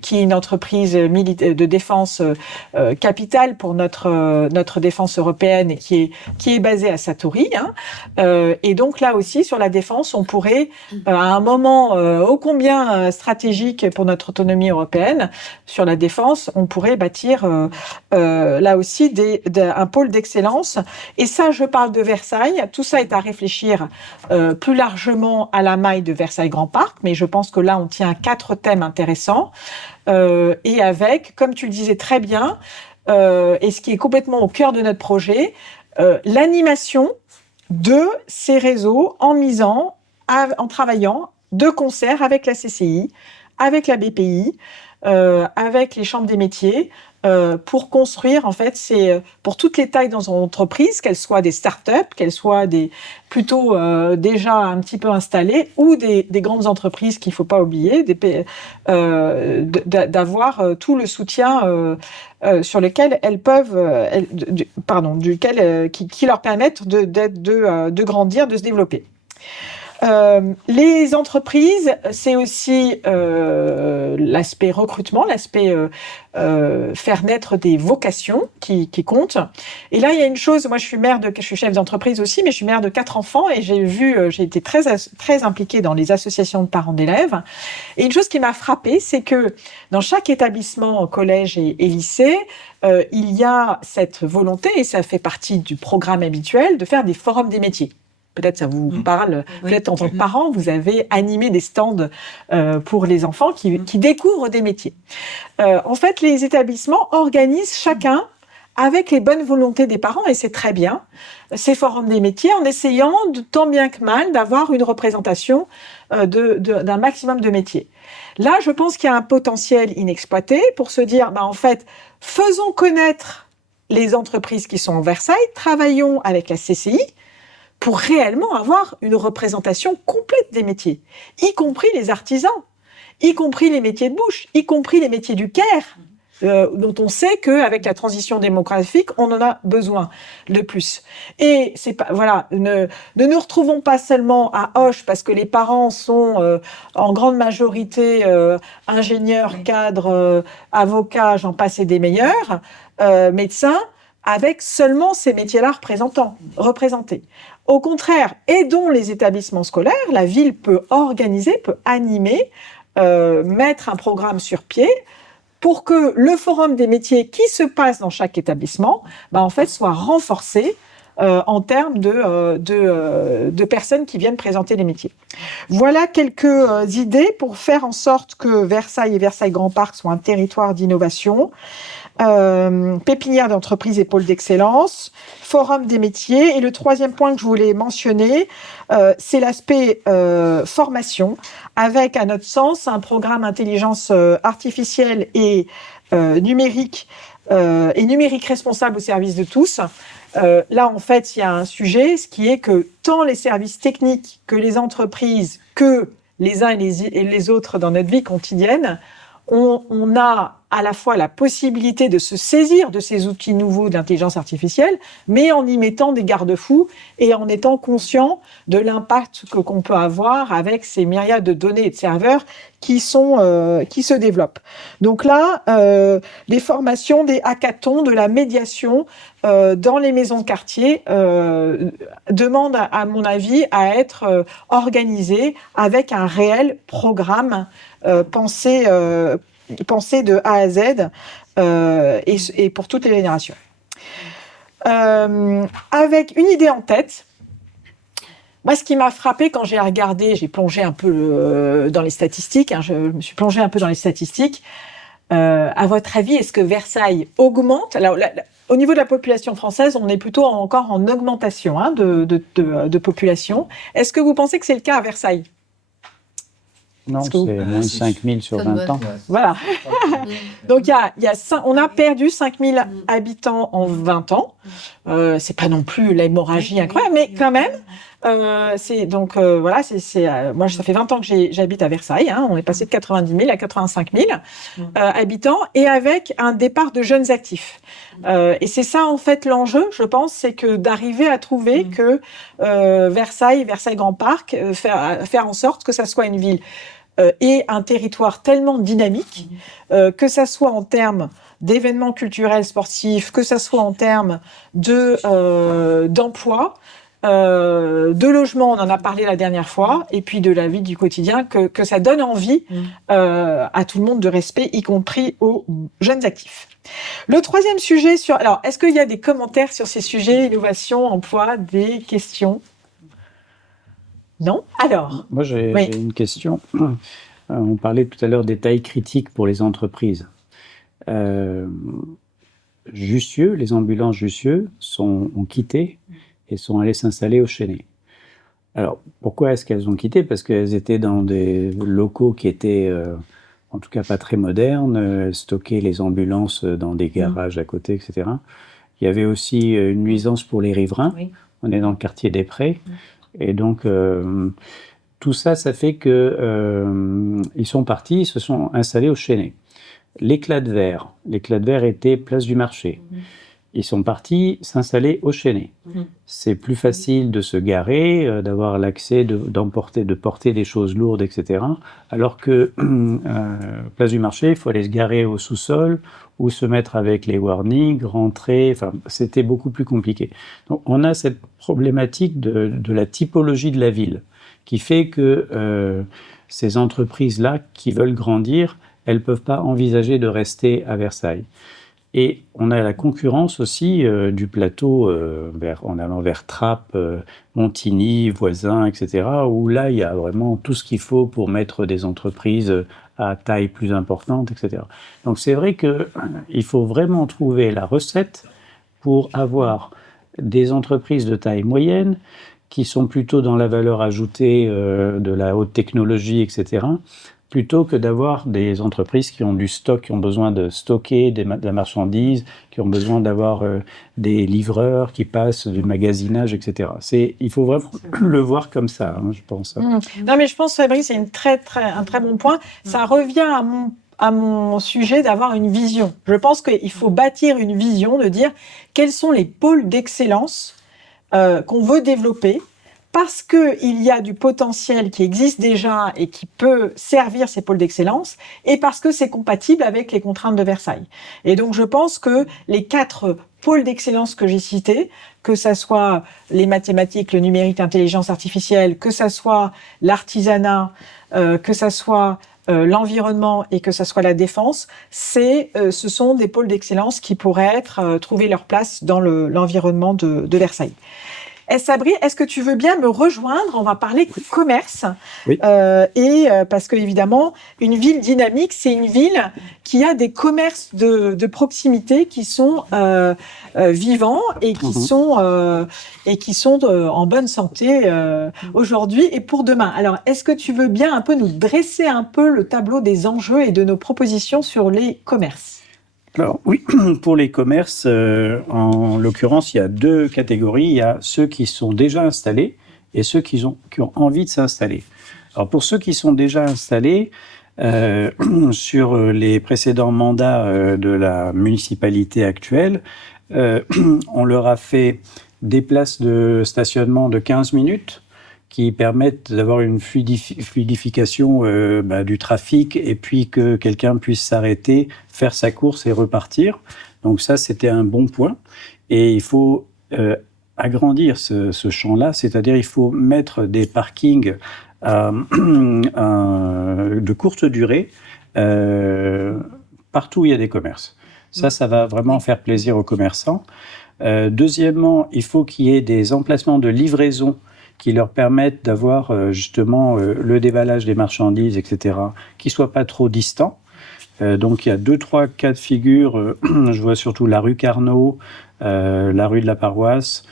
qui est une entreprise de défense capitale pour notre défense européenne et qui est basée à Satory. Et donc là aussi sur la défense, on pourrait à un moment ô combien stratégique pour notre autonomie européenne, sur la défense, on pourrait bâtir là aussi un pôle d'excellence. Et ça, je parle de Versailles. Tout ça est à réfléchir plus largement à la maille de Versailles Grand Parc, mais je pense que là, on tient 4 thèmes intéressants. Et avec, comme tu le disais très bien, et ce qui est complètement au cœur de notre projet, l'animation de ces réseaux en travaillant de concert avec la CCI, avec la BPI, avec les chambres des métiers, pour construire, en fait, c'est pour toutes les tailles dans une entreprise, qu'elles soient des start-up, qu'elles soient plutôt déjà un petit peu installées, ou des grandes entreprises qu'il ne faut pas oublier, d'avoir tout le soutien sur lequel elles peuvent, qui leur permettent de grandir, de se développer. Les entreprises, c'est aussi l'aspect recrutement, l'aspect faire naître des vocations qui comptent. Et là, il y a une chose, moi je suis chef d'entreprise aussi, mais je suis mère de 4 enfants et j'ai été très impliquée dans les associations de parents d'élèves. Et une chose qui m'a frappée, c'est que dans chaque établissement, collège et lycée, il y a cette volonté, et ça fait partie du programme habituel, de faire des forums des métiers. Peut-être ça vous parle. Peut-être en tant que parent, vous avez animé des stands pour les enfants qui découvrent des métiers. En fait, les établissements organisent chacun, avec les bonnes volontés des parents, et c'est très bien, ces forums des métiers en essayant, tant bien que mal, d'avoir une représentation d'un maximum de métiers. Là, je pense qu'il y a un potentiel inexploité pour se dire, en fait, faisons connaître les entreprises qui sont en Versailles, travaillons avec la CCI, pour réellement avoir une représentation complète des métiers, y compris les artisans, y compris les métiers de bouche, y compris les métiers du care, dont on sait qu'avec la transition démographique, on en a besoin de plus. Et c'est pas, voilà, ne nous retrouvons pas seulement à Auch parce que les parents sont en grande majorité ingénieurs, cadres, avocats, j'en passe et des meilleurs, médecins, avec seulement ces métiers-là représentés. Au contraire, aidons les établissements scolaires. La ville peut organiser, peut animer, mettre un programme sur pied pour que le forum des métiers qui se passe dans chaque établissement, en fait, soit renforcé en termes de personnes qui viennent présenter les métiers. Voilà quelques idées pour faire en sorte que Versailles et Versailles Grand Parc soient un territoire d'innovation. Pépinière d'entreprise et pôle d'excellence, forum des métiers. Et le troisième point que je voulais mentionner, c'est l'aspect formation, avec, à notre sens, un programme intelligence artificielle et numérique responsable au service de tous. Là, en fait, il y a un sujet, ce qui est que tant les services techniques que les entreprises, que les uns et les autres dans notre vie quotidienne, on a à la fois la possibilité de se saisir de ces outils nouveaux d'intelligence artificielle, mais en y mettant des garde-fous et en étant conscient de l'impact qu'on peut avoir avec ces myriades de données et de serveurs qui se développent. Donc là, les formations, des hackathons, de la médiation dans les maisons de quartier demandent, à mon avis, à être organisées avec un réel programme pensé de A à Z et pour toutes les générations. Avec une idée en tête, moi, ce qui m'a frappé quand j'ai plongé un peu dans les statistiques, je me suis plongée un peu dans les statistiques. À votre avis, est-ce que Versailles augmente ? Alors, au niveau de la population française, on est plutôt encore en augmentation de population. Est-ce que vous pensez que c'est le cas à Versailles ? Non, c'est moins de 5 000 sur 20 ans. Voilà. Donc, on a perdu 5 000 habitants en 20 ans. C'est pas non plus l'hémorragie incroyable, mais quand même. Moi, ça fait 20 ans que j'habite à Versailles. On est passé de 90 000 à 85 000 habitants, et avec un départ de jeunes actifs. Et c'est ça, en fait, l'enjeu, je pense, c'est que d'arriver à trouver que Versailles Grand Parc, faire en sorte que ça soit une ville et un territoire tellement dynamique, que ça soit en termes d'événements culturels, sportifs, que ça soit en termes d'emploi, de logement, on en a parlé la dernière fois, et puis de la vie du quotidien, que ça donne envie à tout le monde de respect, y compris aux jeunes actifs. Le troisième sujet alors, est-ce qu'il y a des commentaires sur ces sujets, innovation, emploi, des questions ? Non ? Alors ? Moi, j'ai une question. On parlait tout à l'heure des tailles critiques pour les entreprises. Jussieu, les ambulances Jussieu ont quitté et sont allées s'installer au Chesnay. Alors, pourquoi est-ce qu'elles ont quitté ? Parce qu'elles étaient dans des locaux qui étaient en tout cas pas très modernes, stocker les ambulances dans des garages à côté, etc. Il y avait aussi une nuisance pour les riverains. Oui. On est dans le quartier des Prés. Et donc, tout ça, ça fait que ils sont partis, ils se sont installés au Chesnay. L'éclat de verre était place du marché. Ils sont partis s'installer au Chesnay. C'est plus facile de se garer, d'avoir l'accès, de porter des choses lourdes, etc. Alors que place du marché, il faut aller se garer au sous-sol ou se mettre avec les warnings, rentrer. Enfin, c'était beaucoup plus compliqué. Donc, on a cette problématique de la typologie de la ville qui fait que ces entreprises-là qui veulent grandir, elles ne peuvent pas envisager de rester à Versailles. Et on a la concurrence aussi du plateau en allant vers Trappes, Montigny, Voisins, etc., où là, il y a vraiment tout ce qu'il faut pour mettre des entreprises à taille plus importante, etc. Donc c'est vrai qu'il faut vraiment trouver la recette pour avoir des entreprises de taille moyenne qui sont plutôt dans la valeur ajoutée de la haute technologie, etc., plutôt que d'avoir des entreprises qui ont du stock, qui ont besoin de stocker de la marchandise, qui ont besoin d'avoir des livreurs qui passent du magasinage, etc. Il faut vraiment le voir comme ça, je pense. Non, mais je pense, Fabrice, c'est un très bon point. Ça revient à mon sujet d'avoir une vision. Je pense qu'il faut bâtir une vision, de dire quels sont les pôles d'excellence qu'on veut développer, parce qu'il y a du potentiel qui existe déjà et qui peut servir ces pôles d'excellence, et parce que c'est compatible avec les contraintes de Versailles. Et donc je pense que les 4 pôles d'excellence que j'ai cités, que ça soit les mathématiques, le numérique, l'intelligence artificielle, que ça soit l'artisanat, que ça soit l'environnement et que ça soit la défense, ce sont des pôles d'excellence qui pourraient trouver leur place dans l'environnement de Versailles. Sabri, est-ce que tu veux bien me rejoindre? On va parler commerce. Oui. Parce que, évidemment, une ville dynamique, c'est une ville qui a des commerces de proximité qui sont vivants et qui sont en bonne santé aujourd'hui et pour demain. Alors, est-ce que tu veux bien un peu nous dresser un peu le tableau des enjeux et de nos propositions sur les commerces? Alors oui, pour les commerces, en l'occurrence, il y a 2 catégories. Il y a ceux qui sont déjà installés et ceux qui ont envie de s'installer. Alors pour ceux qui sont déjà installés, sur les précédents mandats de la municipalité actuelle, on leur a fait des places de stationnement de 15 minutes qui permettent d'avoir une fluidification du trafic et puis que quelqu'un puisse s'arrêter, faire sa course et repartir. Donc ça, c'était un bon point. Et il faut agrandir ce champ-là, c'est-à-dire il faut mettre des parkings de courte durée partout où il y a des commerces. Ça va vraiment faire plaisir aux commerçants. Deuxièmement, il faut qu'il y ait des emplacements de livraison qui leur permettent d'avoir justement le déballage des marchandises, etc., qui ne soient pas trop distants. Donc il y a 2-3 cas de figure. Je vois surtout la rue Carnot, la rue de la Paroisse.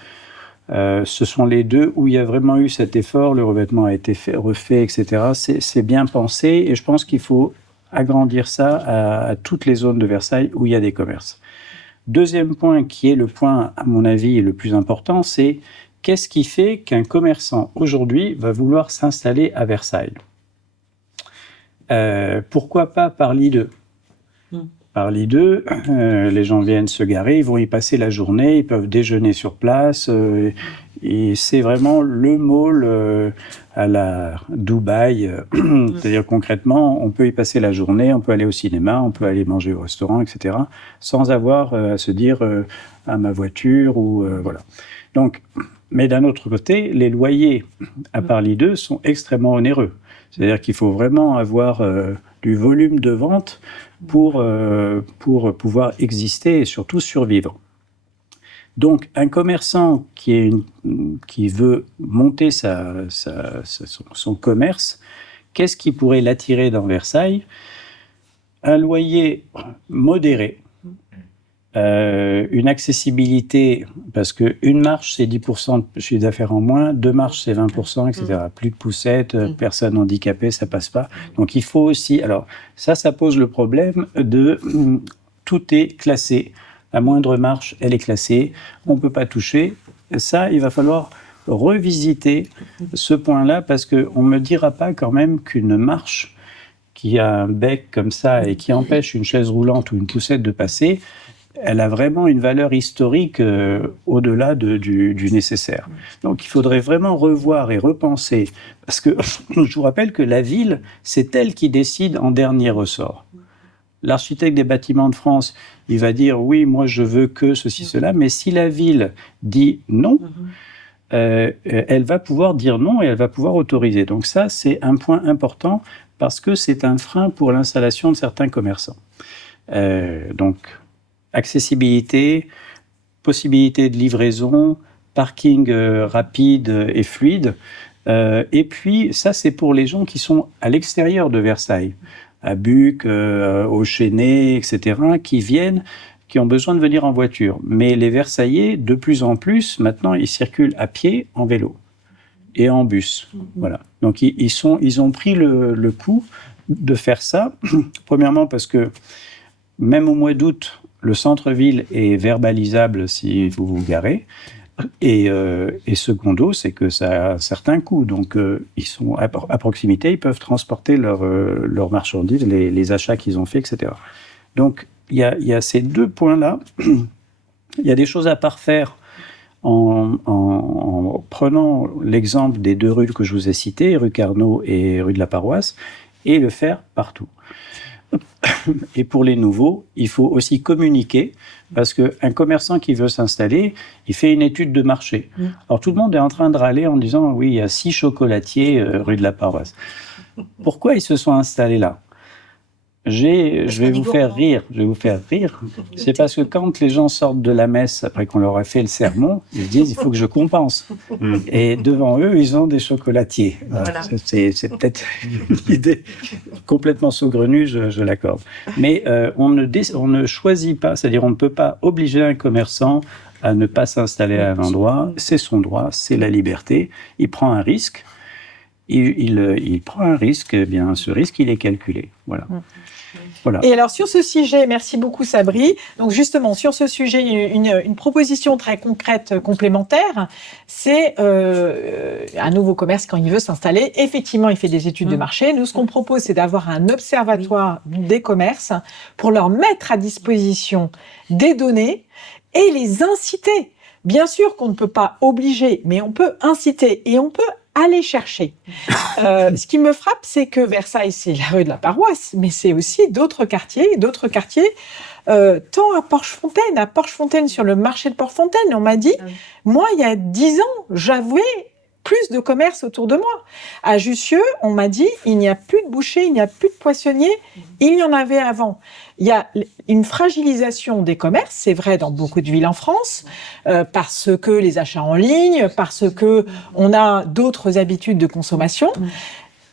Ce sont les 2 où il y a vraiment eu cet effort, le revêtement a été refait, etc. C'est bien pensé et je pense qu'il faut agrandir ça à toutes les zones de Versailles où il y a des commerces. Deuxième point, qui est le point, à mon avis, le plus important, c'est qu'est-ce qui fait qu'un commerçant aujourd'hui va vouloir s'installer à Versailles? Pourquoi pas par l'I2? Par l'I2, les gens viennent se garer, ils vont y passer la journée, ils peuvent déjeuner sur place, et c'est vraiment le mall à la Dubaï. C'est-à-dire concrètement, on peut y passer la journée, on peut aller au cinéma, on peut aller manger au restaurant, etc., sans avoir à se dire à ma voiture ou voilà. Donc, mais d'un autre côté, les loyers à Paris-2 sont extrêmement onéreux. C'est-à-dire qu'il faut vraiment avoir du volume de vente pour pouvoir exister et surtout survivre. Donc, un commerçant qui veut monter son commerce, qu'est-ce qui pourrait l'attirer dans Versailles? Un loyer modéré, une accessibilité, parce qu'une marche, c'est 10% de chiffre d'affaires en moins, 2 marches, c'est 20%, etc. Plus de poussettes, personnes handicapées, ça passe pas. Donc il faut aussi... Alors ça pose le problème de... Tout est classé. La moindre marche, elle est classée. On ne peut pas toucher. Ça, il va falloir revisiter ce point-là, parce qu'on ne me dira pas quand même qu'une marche qui a un bec comme ça et qui empêche une chaise roulante ou une poussette de passer, elle a vraiment une valeur historique au-delà du nécessaire. Donc il faudrait vraiment revoir et repenser, parce que je vous rappelle que la ville, c'est elle qui décide en dernier ressort. L'architecte des bâtiments de France, il va dire oui, moi je veux que ceci, cela, mais si la ville dit non, elle va pouvoir dire non et elle va pouvoir autoriser. Donc ça, c'est un point important, parce que c'est un frein pour l'installation de certains commerçants. Donc, accessibilité, possibilité de livraison, parking rapide et fluide. Et puis, ça, c'est pour les gens qui sont à l'extérieur de Versailles, à Buc, au Chesnay, etc., qui ont besoin de venir en voiture. Mais les Versaillais, de plus en plus, maintenant, ils circulent à pied, en vélo et en bus. Voilà. Donc, ils ont pris le coup de faire ça. Premièrement, parce que même au mois d'août, le centre-ville est verbalisable si vous vous garez. Et secondo, c'est que ça a un certain coût. Donc, ils sont à proximité, ils peuvent transporter leurs marchandises, les achats qu'ils ont faits, etc. Donc, il y a ces deux points-là. Il y a des choses à parfaire en prenant l'exemple des 2 rues que je vous ai citées, rue Carnot et rue de la Paroisse, et le faire partout. Et pour les nouveaux, il faut aussi communiquer, parce qu'un commerçant qui veut s'installer, il fait une étude de marché. Alors tout le monde est en train de râler en disant « oui, il y a 6 chocolatiers rue de la Paroisse ». Pourquoi ils se sont installés là ? Je vais vous faire rire. C'est parce que quand les gens sortent de la messe, après qu'on leur a fait le sermon, ils se disent « il faut que je compense ». Et devant eux, ils ont des chocolatiers. Voilà. C'est peut-être une idée complètement saugrenue, je l'accorde. Mais on ne choisit pas, c'est-à-dire on ne peut pas obliger un commerçant à ne pas s'installer à un endroit. C'est son droit, c'est la liberté. Il prend un risque. Il prend un risque, eh bien, ce risque, il est calculé. Voilà. Voilà. Et alors, sur ce sujet, merci beaucoup Sabri. Donc justement, sur ce sujet, une proposition très concrète complémentaire, c'est un nouveau commerce quand il veut s'installer. Effectivement, il fait des études de marché. Nous, ce qu'on propose, c'est d'avoir un observatoire des commerces pour leur mettre à disposition des données et les inciter. Bien sûr qu'on ne peut pas obliger, mais on peut inciter et on peut aller chercher. Ce qui me frappe, c'est que Versailles, c'est la rue de la Paroisse, mais c'est aussi d'autres quartiers, tant à Porchefontaine, sur le marché de Porchefontaine. On m'a dit, moi, il y a 10 ans, j'avais plus de commerce autour de moi. À Jussieu, on m'a dit, il n'y a plus de bouchers, il n'y a plus de poissonniers, il y en avait avant. Il y a une fragilisation des commerces, c'est vrai dans beaucoup de villes en France, parce que les achats en ligne, parce que on a d'autres habitudes de consommation.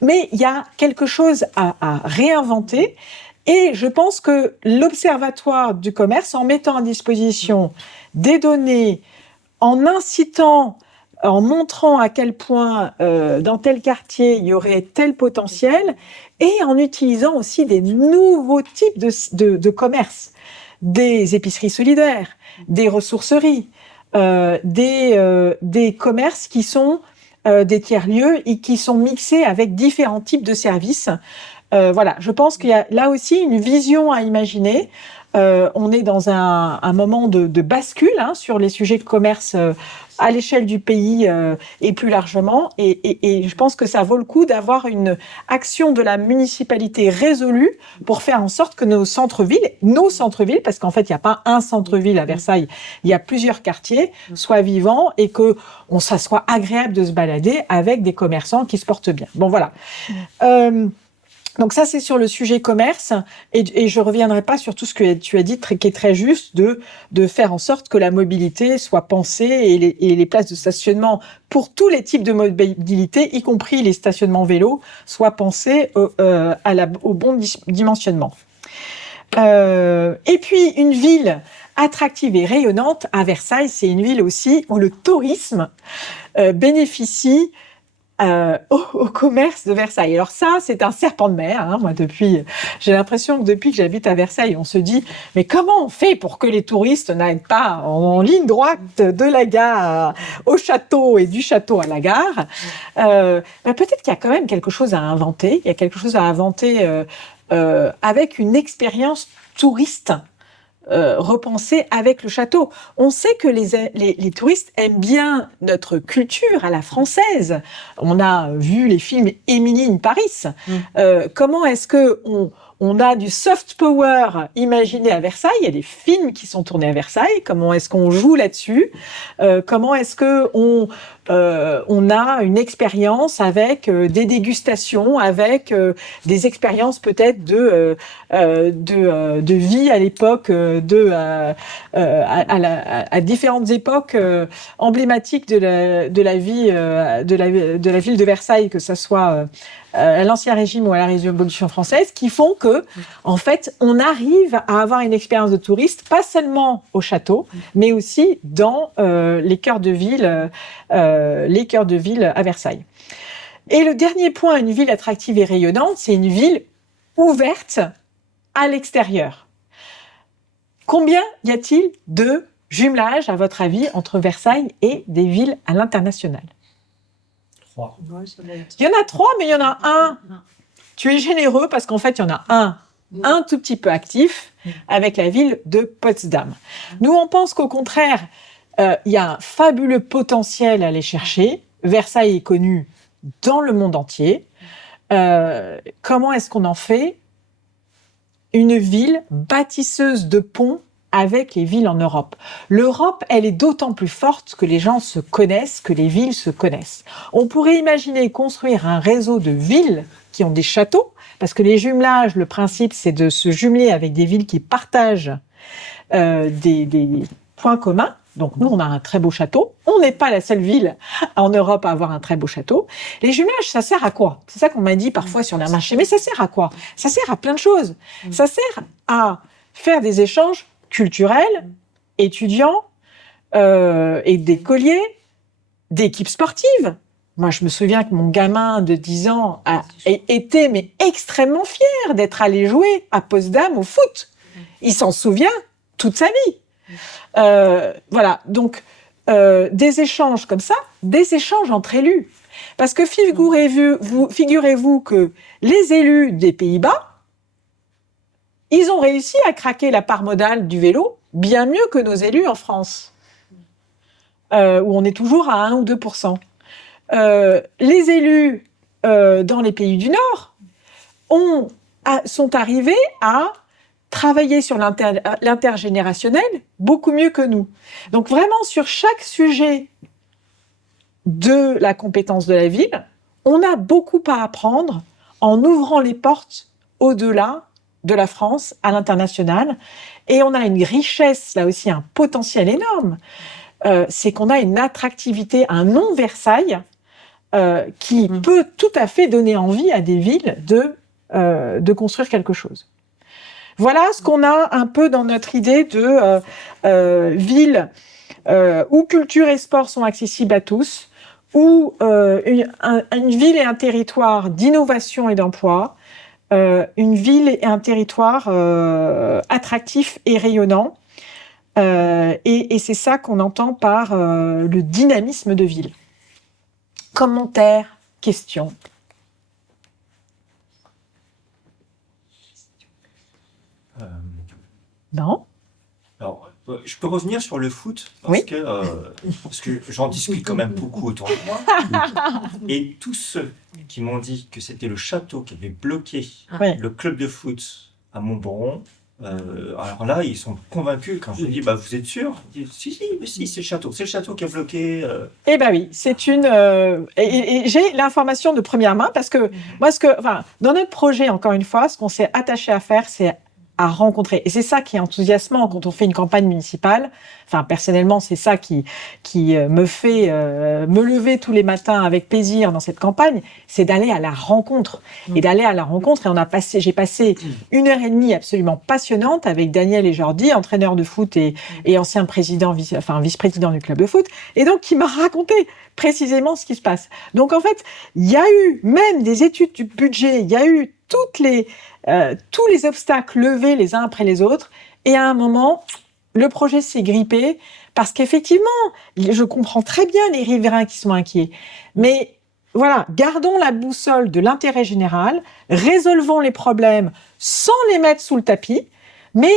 Mais il y a quelque chose à réinventer. Et je pense que l'Observatoire du commerce, en mettant à disposition des données, en incitant, en montrant à quel point dans tel quartier il y aurait tel potentiel, et en utilisant aussi des nouveaux types de commerce, des épiceries solidaires, des ressourceries, des commerces qui sont des tiers-lieux et qui sont mixés avec différents types de services. Voilà, je pense qu'il y a là aussi une vision à imaginer. On est dans un moment de bascule sur les sujets de commerce à l'échelle du pays et plus largement. Et je pense que ça vaut le coup d'avoir une action de la municipalité résolue pour faire en sorte que nos centres-villes, parce qu'en fait, il n'y a pas un centre-ville à Versailles, il y a plusieurs quartiers, soient vivants et que ça soit agréable de se balader avec des commerçants qui se portent bien. Bon, voilà. Donc ça, c'est sur le sujet commerce, et je reviendrai pas sur tout ce que tu as dit, qui est très juste, de faire en sorte que la mobilité soit pensée et les places de stationnement pour tous les types de mobilité, y compris les stationnements vélos, soient pensées au bon dimensionnement. Et puis une ville attractive et rayonnante à Versailles. C'est une ville aussi où le tourisme bénéficie au commerce de Versailles. Alors ça, c'est un serpent de mer. Hein. Moi, j'ai l'impression que depuis que j'habite à Versailles, on se dit, mais comment on fait pour que les touristes n'aillent pas en ligne droite de la gare au château et du château à la gare? Peut-être qu'il y a quand même quelque chose à inventer. Il y a quelque chose à inventer avec une expérience touriste repensée avec le château. On sait que les touristes aiment bien notre culture à la française. On a vu les films Emily in Paris. Comment est-ce que on a du soft power imaginé à Versailles? Il y a des films qui sont tournés à Versailles. Comment est-ce qu'on joue là-dessus? Comment est-ce que on a une expérience avec des dégustations, avec des expériences peut-être de vie à l'époque, à différentes époques emblématiques de la vie de la ville de Versailles, que ça soit à l'Ancien Régime ou à la Révolution française, qui font que, en fait, on arrive à avoir une expérience de touriste, pas seulement au château, mais aussi dans les cœurs de ville à Versailles. Et le dernier point, une ville attractive et rayonnante, c'est une ville ouverte à l'extérieur. Combien y a-t-il de jumelages, à votre avis, entre Versailles et des villes à l'international? 3. Il y en a 3, mais il y en a un. Tu es généreux parce qu'en fait, il y en a un tout petit peu actif avec la ville de Potsdam. Nous, on pense qu'au contraire, il y a un fabuleux potentiel à aller chercher. Versailles est connu dans le monde entier. Comment est-ce qu'on en fait une ville bâtisseuse de ponts avec les villes en Europe? L'Europe, elle est d'autant plus forte que les gens se connaissent, que les villes se connaissent. On pourrait imaginer construire un réseau de villes qui ont des châteaux, parce que les jumelages, le principe, c'est de se jumeler avec des villes qui partagent des points communs. Donc nous, on a un très beau château. On n'est pas la seule ville en Europe à avoir un très beau château. Les jumelages, ça sert à quoi? C'est ça qu'on m'a dit parfois sur les marchés. Mais ça sert à quoi? Ça sert à plein de choses. Ça sert à faire des échanges culturels, étudiants, et d'écoliers, d'équipes sportives. Moi, je me souviens que mon gamin de 10 ans a été mais extrêmement fier d'être allé jouer à Potsdam au foot. Il s'en souvient toute sa vie. Voilà, donc des échanges comme ça, des échanges entre élus. Parce que figurez-vous que les élus des Pays-Bas, ils ont réussi à craquer la part modale du vélo bien mieux que nos élus en France, où on est toujours à 1 ou 2%. Les élus dans les pays du Nord sont arrivés à travailler sur l'intergénérationnel beaucoup mieux que nous. Donc vraiment, sur chaque sujet de la compétence de la ville, on a beaucoup à apprendre en ouvrant les portes au-delà de la France à l'international. Et on a une richesse, là aussi un potentiel énorme. C'est qu'on a une attractivité, un nom Versailles qui peut tout à fait donner envie à des villes de construire quelque chose. Voilà ce qu'on a un peu dans notre idée de ville où culture et sport sont accessibles à tous, où une ville et un territoire d'innovation et d'emploi, une ville et un territoire attractif et rayonnant. Et c'est ça qu'on entend par le dynamisme de ville. Commentaires, questions? Non? Alors, je peux revenir sur le foot parce que j'en discute quand même beaucoup autour de moi. Et tous ceux qui m'ont dit que c'était le château qui avait bloqué le club de foot à Montbron, alors là, ils sont convaincus quand je dis vous êtes sûr? Ils disent, si, c'est le château qui a bloqué. Eh ben oui, c'est une. Et j'ai l'information de première main parce que moi, dans notre projet, encore une fois, ce qu'on s'est attaché à faire, c'est à rencontrer. Et c'est ça qui est enthousiasmant quand on fait une campagne municipale. Enfin, personnellement, c'est ça qui me fait me lever tous les matins avec plaisir dans cette campagne, c'est d'aller à la rencontre. Et d'aller à la rencontre, et j'ai passé 1 heure et demie absolument passionnante avec Daniel et Jordi, entraîneur de foot et ancien président, vice-président du club de foot, et donc qui m'a raconté précisément ce qui se passe. Donc en fait, il y a eu même des études du budget, il y a eu tous les obstacles levés les uns après les autres, et à un moment, le projet s'est grippé, parce qu'effectivement, je comprends très bien les riverains qui sont inquiets, mais voilà, gardons la boussole de l'intérêt général, résolvons les problèmes sans les mettre sous le tapis, mais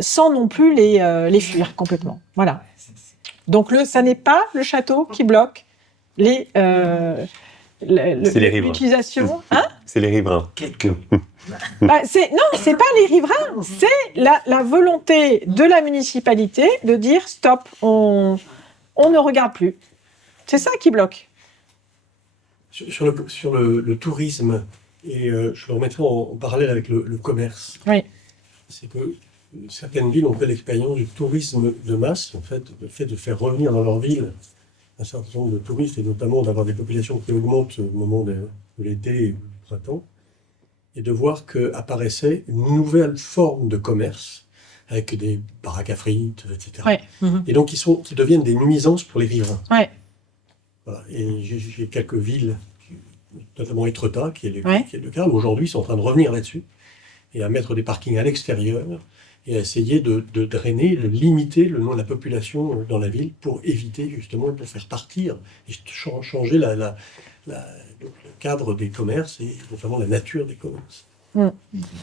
sans non plus les fuir complètement. Voilà. Donc ça n'est pas le château qui bloque l'utilisation. Hein, c'est les riverains. non, c'est pas les riverains, c'est la volonté de la municipalité de dire stop, on ne regarde plus. C'est ça qui bloque. Sur le tourisme, et je le remettrai en parallèle avec le commerce. Oui. C'est que certaines villes ont fait l'expérience du tourisme de masse, en fait, le fait de faire revenir dans leur ville un certain nombre de touristes, et notamment d'avoir des populations qui augmentent au moment de l'été et du printemps, et de voir qu'apparaissait une nouvelle forme de commerce, avec des baraques à frites, etc. Ouais. Et donc qui deviennent des nuisances pour les riverains. Ouais. Voilà. Et j'ai quelques villes, notamment Étretat, qui est le cas, où aujourd'hui ils sont en train de revenir là-dessus, et à mettre des parkings à l'extérieur, et à essayer de drainer, de limiter la population dans la ville pour éviter justement de faire partir et changer le cadre des commerces et notamment la nature des commerces.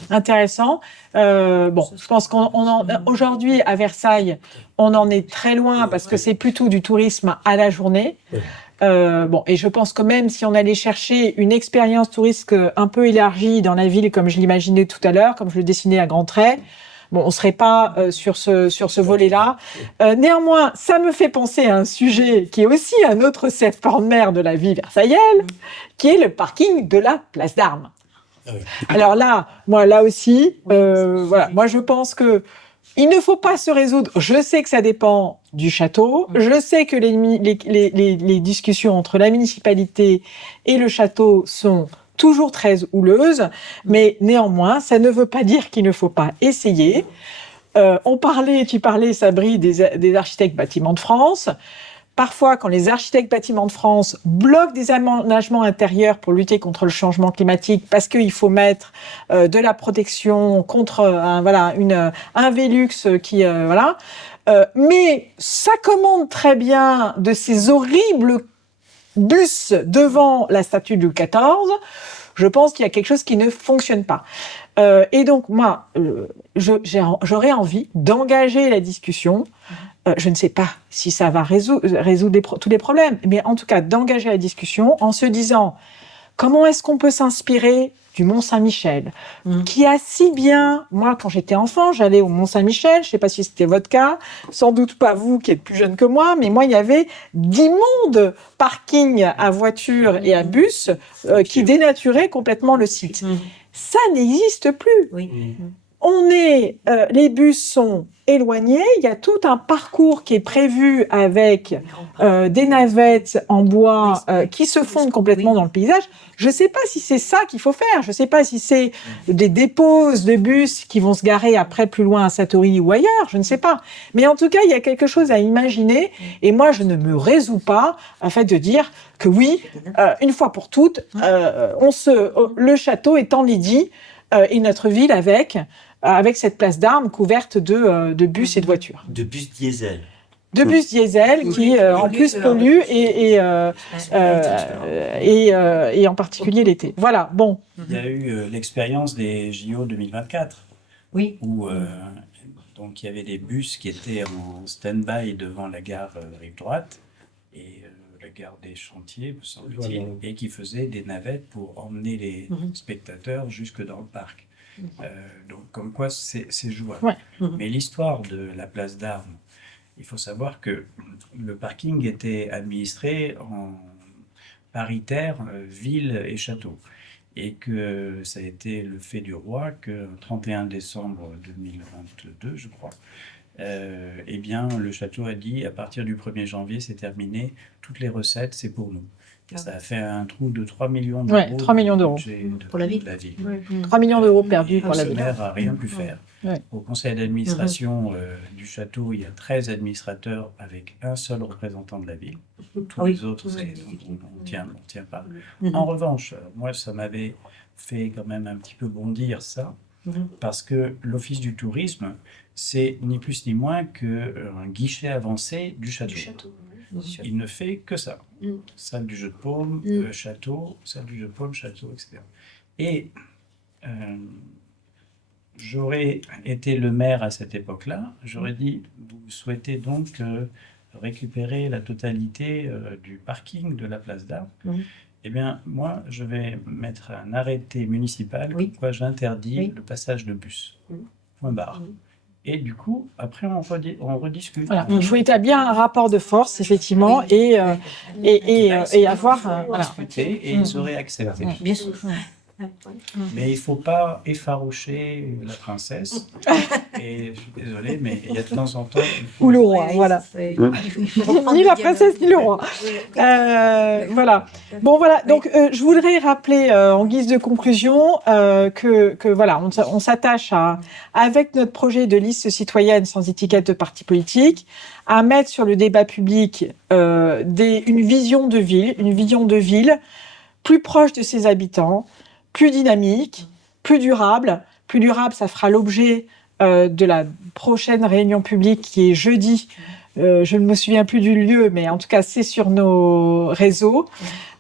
Intéressant. Je pense qu'aujourd'hui à Versailles, on en est très loin parce que c'est plutôt du tourisme à la journée. Et je pense que même si on allait chercher une expérience touristique un peu élargie dans la ville, comme je l'imaginais tout à l'heure, comme je le dessinais à grands traits, on serait pas sur ce volet-là. Néanmoins, ça me fait penser à un sujet qui est aussi un autre serpent de mer de la vie versaillaise, qui est le parking de la place d'Armes. Alors là, moi aussi, moi je pense que il ne faut pas se résoudre. Je sais que ça dépend du château. Je sais que les discussions entre la municipalité et le château sont toujours très houleuses, mais néanmoins, ça ne veut pas dire qu'il ne faut pas essayer. Tu parlais, Sabri, des architectes bâtiments de France. Parfois, quand les architectes bâtiments de France bloquent des aménagements intérieurs pour lutter contre le changement climatique, parce qu'il faut mettre de la protection contre un Velux qui mais ça commande très bien de ces horribles bus devant la statue de Louis XIV. Je pense qu'il y a quelque chose qui ne fonctionne pas. Et donc moi, j'aurais envie d'engager la discussion. Je ne sais pas si ça va résoudre tous les problèmes, mais en tout cas d'engager la discussion en se disant comment est-ce qu'on peut s'inspirer du Mont-Saint-Michel, qui a si bien... Moi, quand j'étais enfant, j'allais au Mont-Saint-Michel, je ne sais pas si c'était votre cas, sans doute pas vous qui êtes plus jeune que moi, mais moi, il y avait d'immondes parkings à voitures et à bus qui dénaturaient complètement le site. Ça n'existe plus. Les bus sont éloignés, il y a tout un parcours qui est prévu avec des navettes en bois qui se fondent complètement dans le paysage. Je ne sais pas si c'est ça qu'il faut faire, je ne sais pas si c'est des déposes de bus qui vont se garer après plus loin à Satori ou ailleurs, je ne sais pas. Mais en tout cas, il y a quelque chose à imaginer et moi, je ne me résous pas à fait de dire que oui, une fois pour toutes, le château est enlaidi et notre ville avec cette place d'Armes couverte de bus et de voitures. De bus diesel. De bus diesel qui, en plus, polluent et en particulier l'été. Voilà, bon. Il y a eu l'expérience des JO 2024. Oui. Où donc, il y avait des bus qui étaient en stand-by devant la gare Rive Droite et la gare des Chantiers, me semble-t-il, et qui faisaient des navettes pour emmener les spectateurs jusque dans le parc. Donc, comme quoi, c'est jouable. Ouais. Mais l'histoire de la place d'Armes, il faut savoir que le parking était administré en paritaire ville et château. et que ça a été le fait du roi que 31 décembre 2022, je crois, eh bien, le château a dit, à partir du 1er janvier, c'est terminé, toutes les recettes, c'est pour nous. Et ça a fait un trou de 3 millions d'euros. Ouais, 3 millions d'euros. Pour la ville. 3 millions d'euros perdus pour la ville. Le maire n'a rien pu faire. Ouais. Au conseil d'administration du château, il y a 13 administrateurs avec un seul représentant de la ville. Tous les autres, on tient pas. En revanche, moi, ça m'avait fait quand même un petit peu bondir ça, parce que l'Office du tourisme, c'est ni plus ni moins qu'un guichet avancé du château. Il ne fait que ça. Salle du jeu de paume, château, salle du jeu de paume, château, etc. Et j'aurais été le maire à cette époque-là, j'aurais dit, vous souhaitez donc récupérer la totalité du parking de la place d'Armes. Eh bien, moi, je vais mettre un arrêté municipal pourquoi j'interdis le passage de bus. Point barre. Et du coup, après, on rediscute. Voilà. Il faut établir un rapport de force, effectivement, et avoir... discuter, et ils auraient accepté. Bien sûr. Mais il ne faut pas effaroucher la princesse. Et je suis désolé, mais il y a de temps en temps... Ou le roi, voilà. Ni la princesse, ni le roi. Voilà. Bon, voilà. Donc, je voudrais rappeler, en guise de conclusion, que voilà, on s'attache avec notre projet de liste citoyenne sans étiquette de parti politique, à mettre sur le débat public une vision de ville plus proche de ses habitants, plus dynamique, plus durable. Plus durable, ça fera l'objet de la prochaine réunion publique qui est jeudi. Je ne me souviens plus du lieu, mais en tout cas, c'est sur nos réseaux.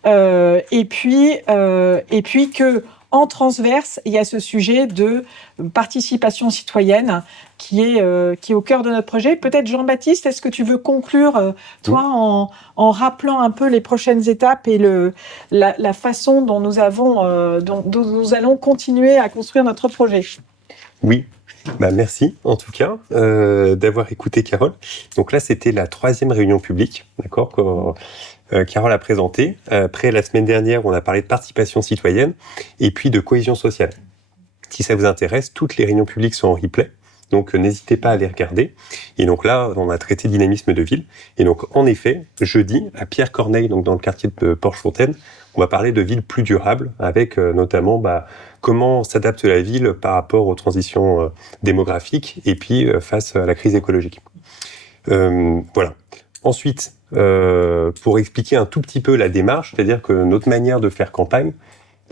Et puis que en transverse, il y a ce sujet de participation citoyenne qui est au cœur de notre projet. Peut-être Jean-Baptiste, est-ce que tu veux conclure, toi, en rappelant un peu les prochaines étapes et la façon dont nous allons continuer à construire notre projet? Oui. Merci en tout cas d'avoir écouté Carole. Donc là, c'était la 3e réunion publique, d'accord, que Carole a présentée. Après, la semaine dernière, on a parlé de participation citoyenne et puis de cohésion sociale. Si ça vous intéresse, toutes les réunions publiques sont en replay, donc n'hésitez pas à les regarder. Et donc là, on a traité dynamisme de ville. Et donc, en effet, jeudi, à Pierre-Corneille, donc dans le quartier de Porche-Fontaine, on va parler de ville plus durable, avec notamment comment s'adapte la ville par rapport aux transitions démographiques et puis face à la crise écologique. Voilà. Ensuite, pour expliquer un tout petit peu la démarche, c'est-à-dire que notre manière de faire campagne,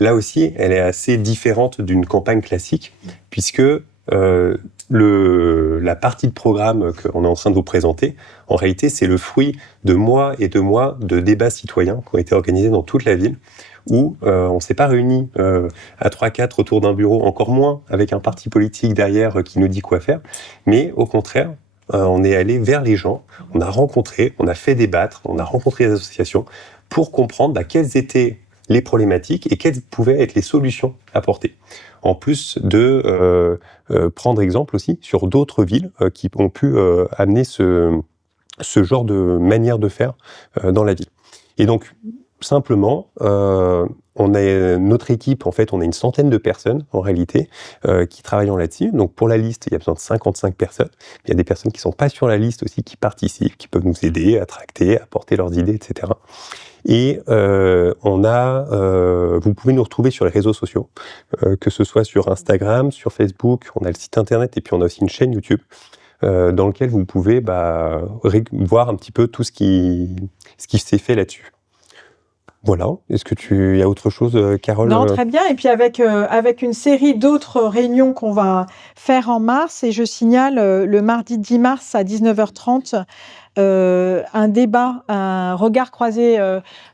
là aussi, elle est assez différente d'une campagne classique, puisque la partie de programme qu'on est en train de vous présenter, en réalité, c'est le fruit de mois et de mois de débats citoyens qui ont été organisés dans toute la ville, où on ne s'est pas réunis à 3-4 autour d'un bureau, encore moins avec un parti politique derrière qui nous dit quoi faire, mais au contraire, on est allé vers les gens, on a rencontré, on a fait débattre, on a rencontré les associations pour comprendre quelles étaient les problématiques et quelles pouvaient être les solutions apportées. En plus de prendre exemple aussi sur d'autres villes qui ont pu amener ce genre de manière de faire dans la ville. Et donc, simplement, on a notre équipe, en fait, on a une centaine de personnes, en réalité, qui travaillent là-dessus. Donc, pour la liste, il y a besoin de 55 personnes. Il y a des personnes qui ne sont pas sur la liste aussi, qui participent, qui peuvent nous aider à tracter, à apporter leurs idées, etc. Et vous pouvez nous retrouver sur les réseaux sociaux, que ce soit sur Instagram, sur Facebook, on a le site internet et puis on a aussi une chaîne YouTube dans lequel vous pouvez voir un petit peu tout ce qui s'est fait là-dessus. Voilà. Est-ce que il y a autre chose, Carole? Non, très bien. Et puis avec une série d'autres réunions qu'on va faire en mars, et je signale le mardi 10 mars à 19h30, un débat, un regard croisé.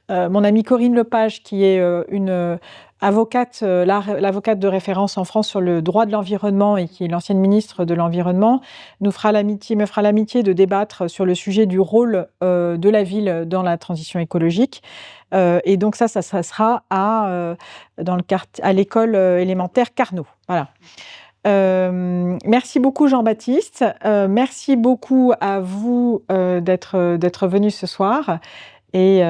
Mon amie Corinne Lepage, qui est une avocate, l'avocate de référence en France sur le droit de l'environnement et qui est l'ancienne ministre de l'Environnement, me fera l'amitié de débattre sur le sujet du rôle de la ville dans la transition écologique. Et donc ça sera à l'école élémentaire Carnot. Voilà. Merci beaucoup Jean-Baptiste. Merci beaucoup à vous d'être venu ce soir. Et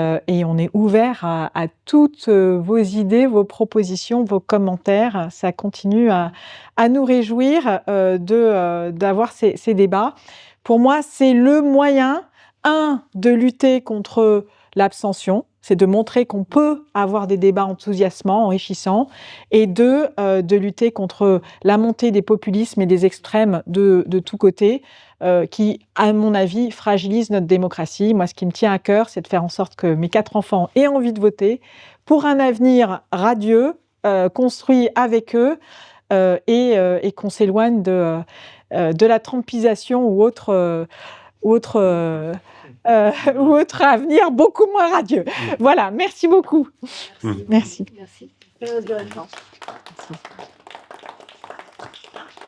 on est ouvert à toutes vos idées, vos propositions, vos commentaires. Ça continue à nous réjouir d'avoir ces débats. Pour moi, c'est le moyen, de lutter contre l'abstention, c'est de montrer qu'on peut avoir des débats enthousiasmants, enrichissants, et de lutter contre la montée des populismes et des extrêmes de tous côtés, qui, à mon avis, fragilisent notre démocratie. Moi, ce qui me tient à cœur, c'est de faire en sorte que mes 4 enfants aient envie de voter pour un avenir radieux, construit avec eux, et qu'on s'éloigne de la trumpisation ou autre avenir beaucoup moins radieux. Voilà, merci beaucoup. Merci. Merci. Merci.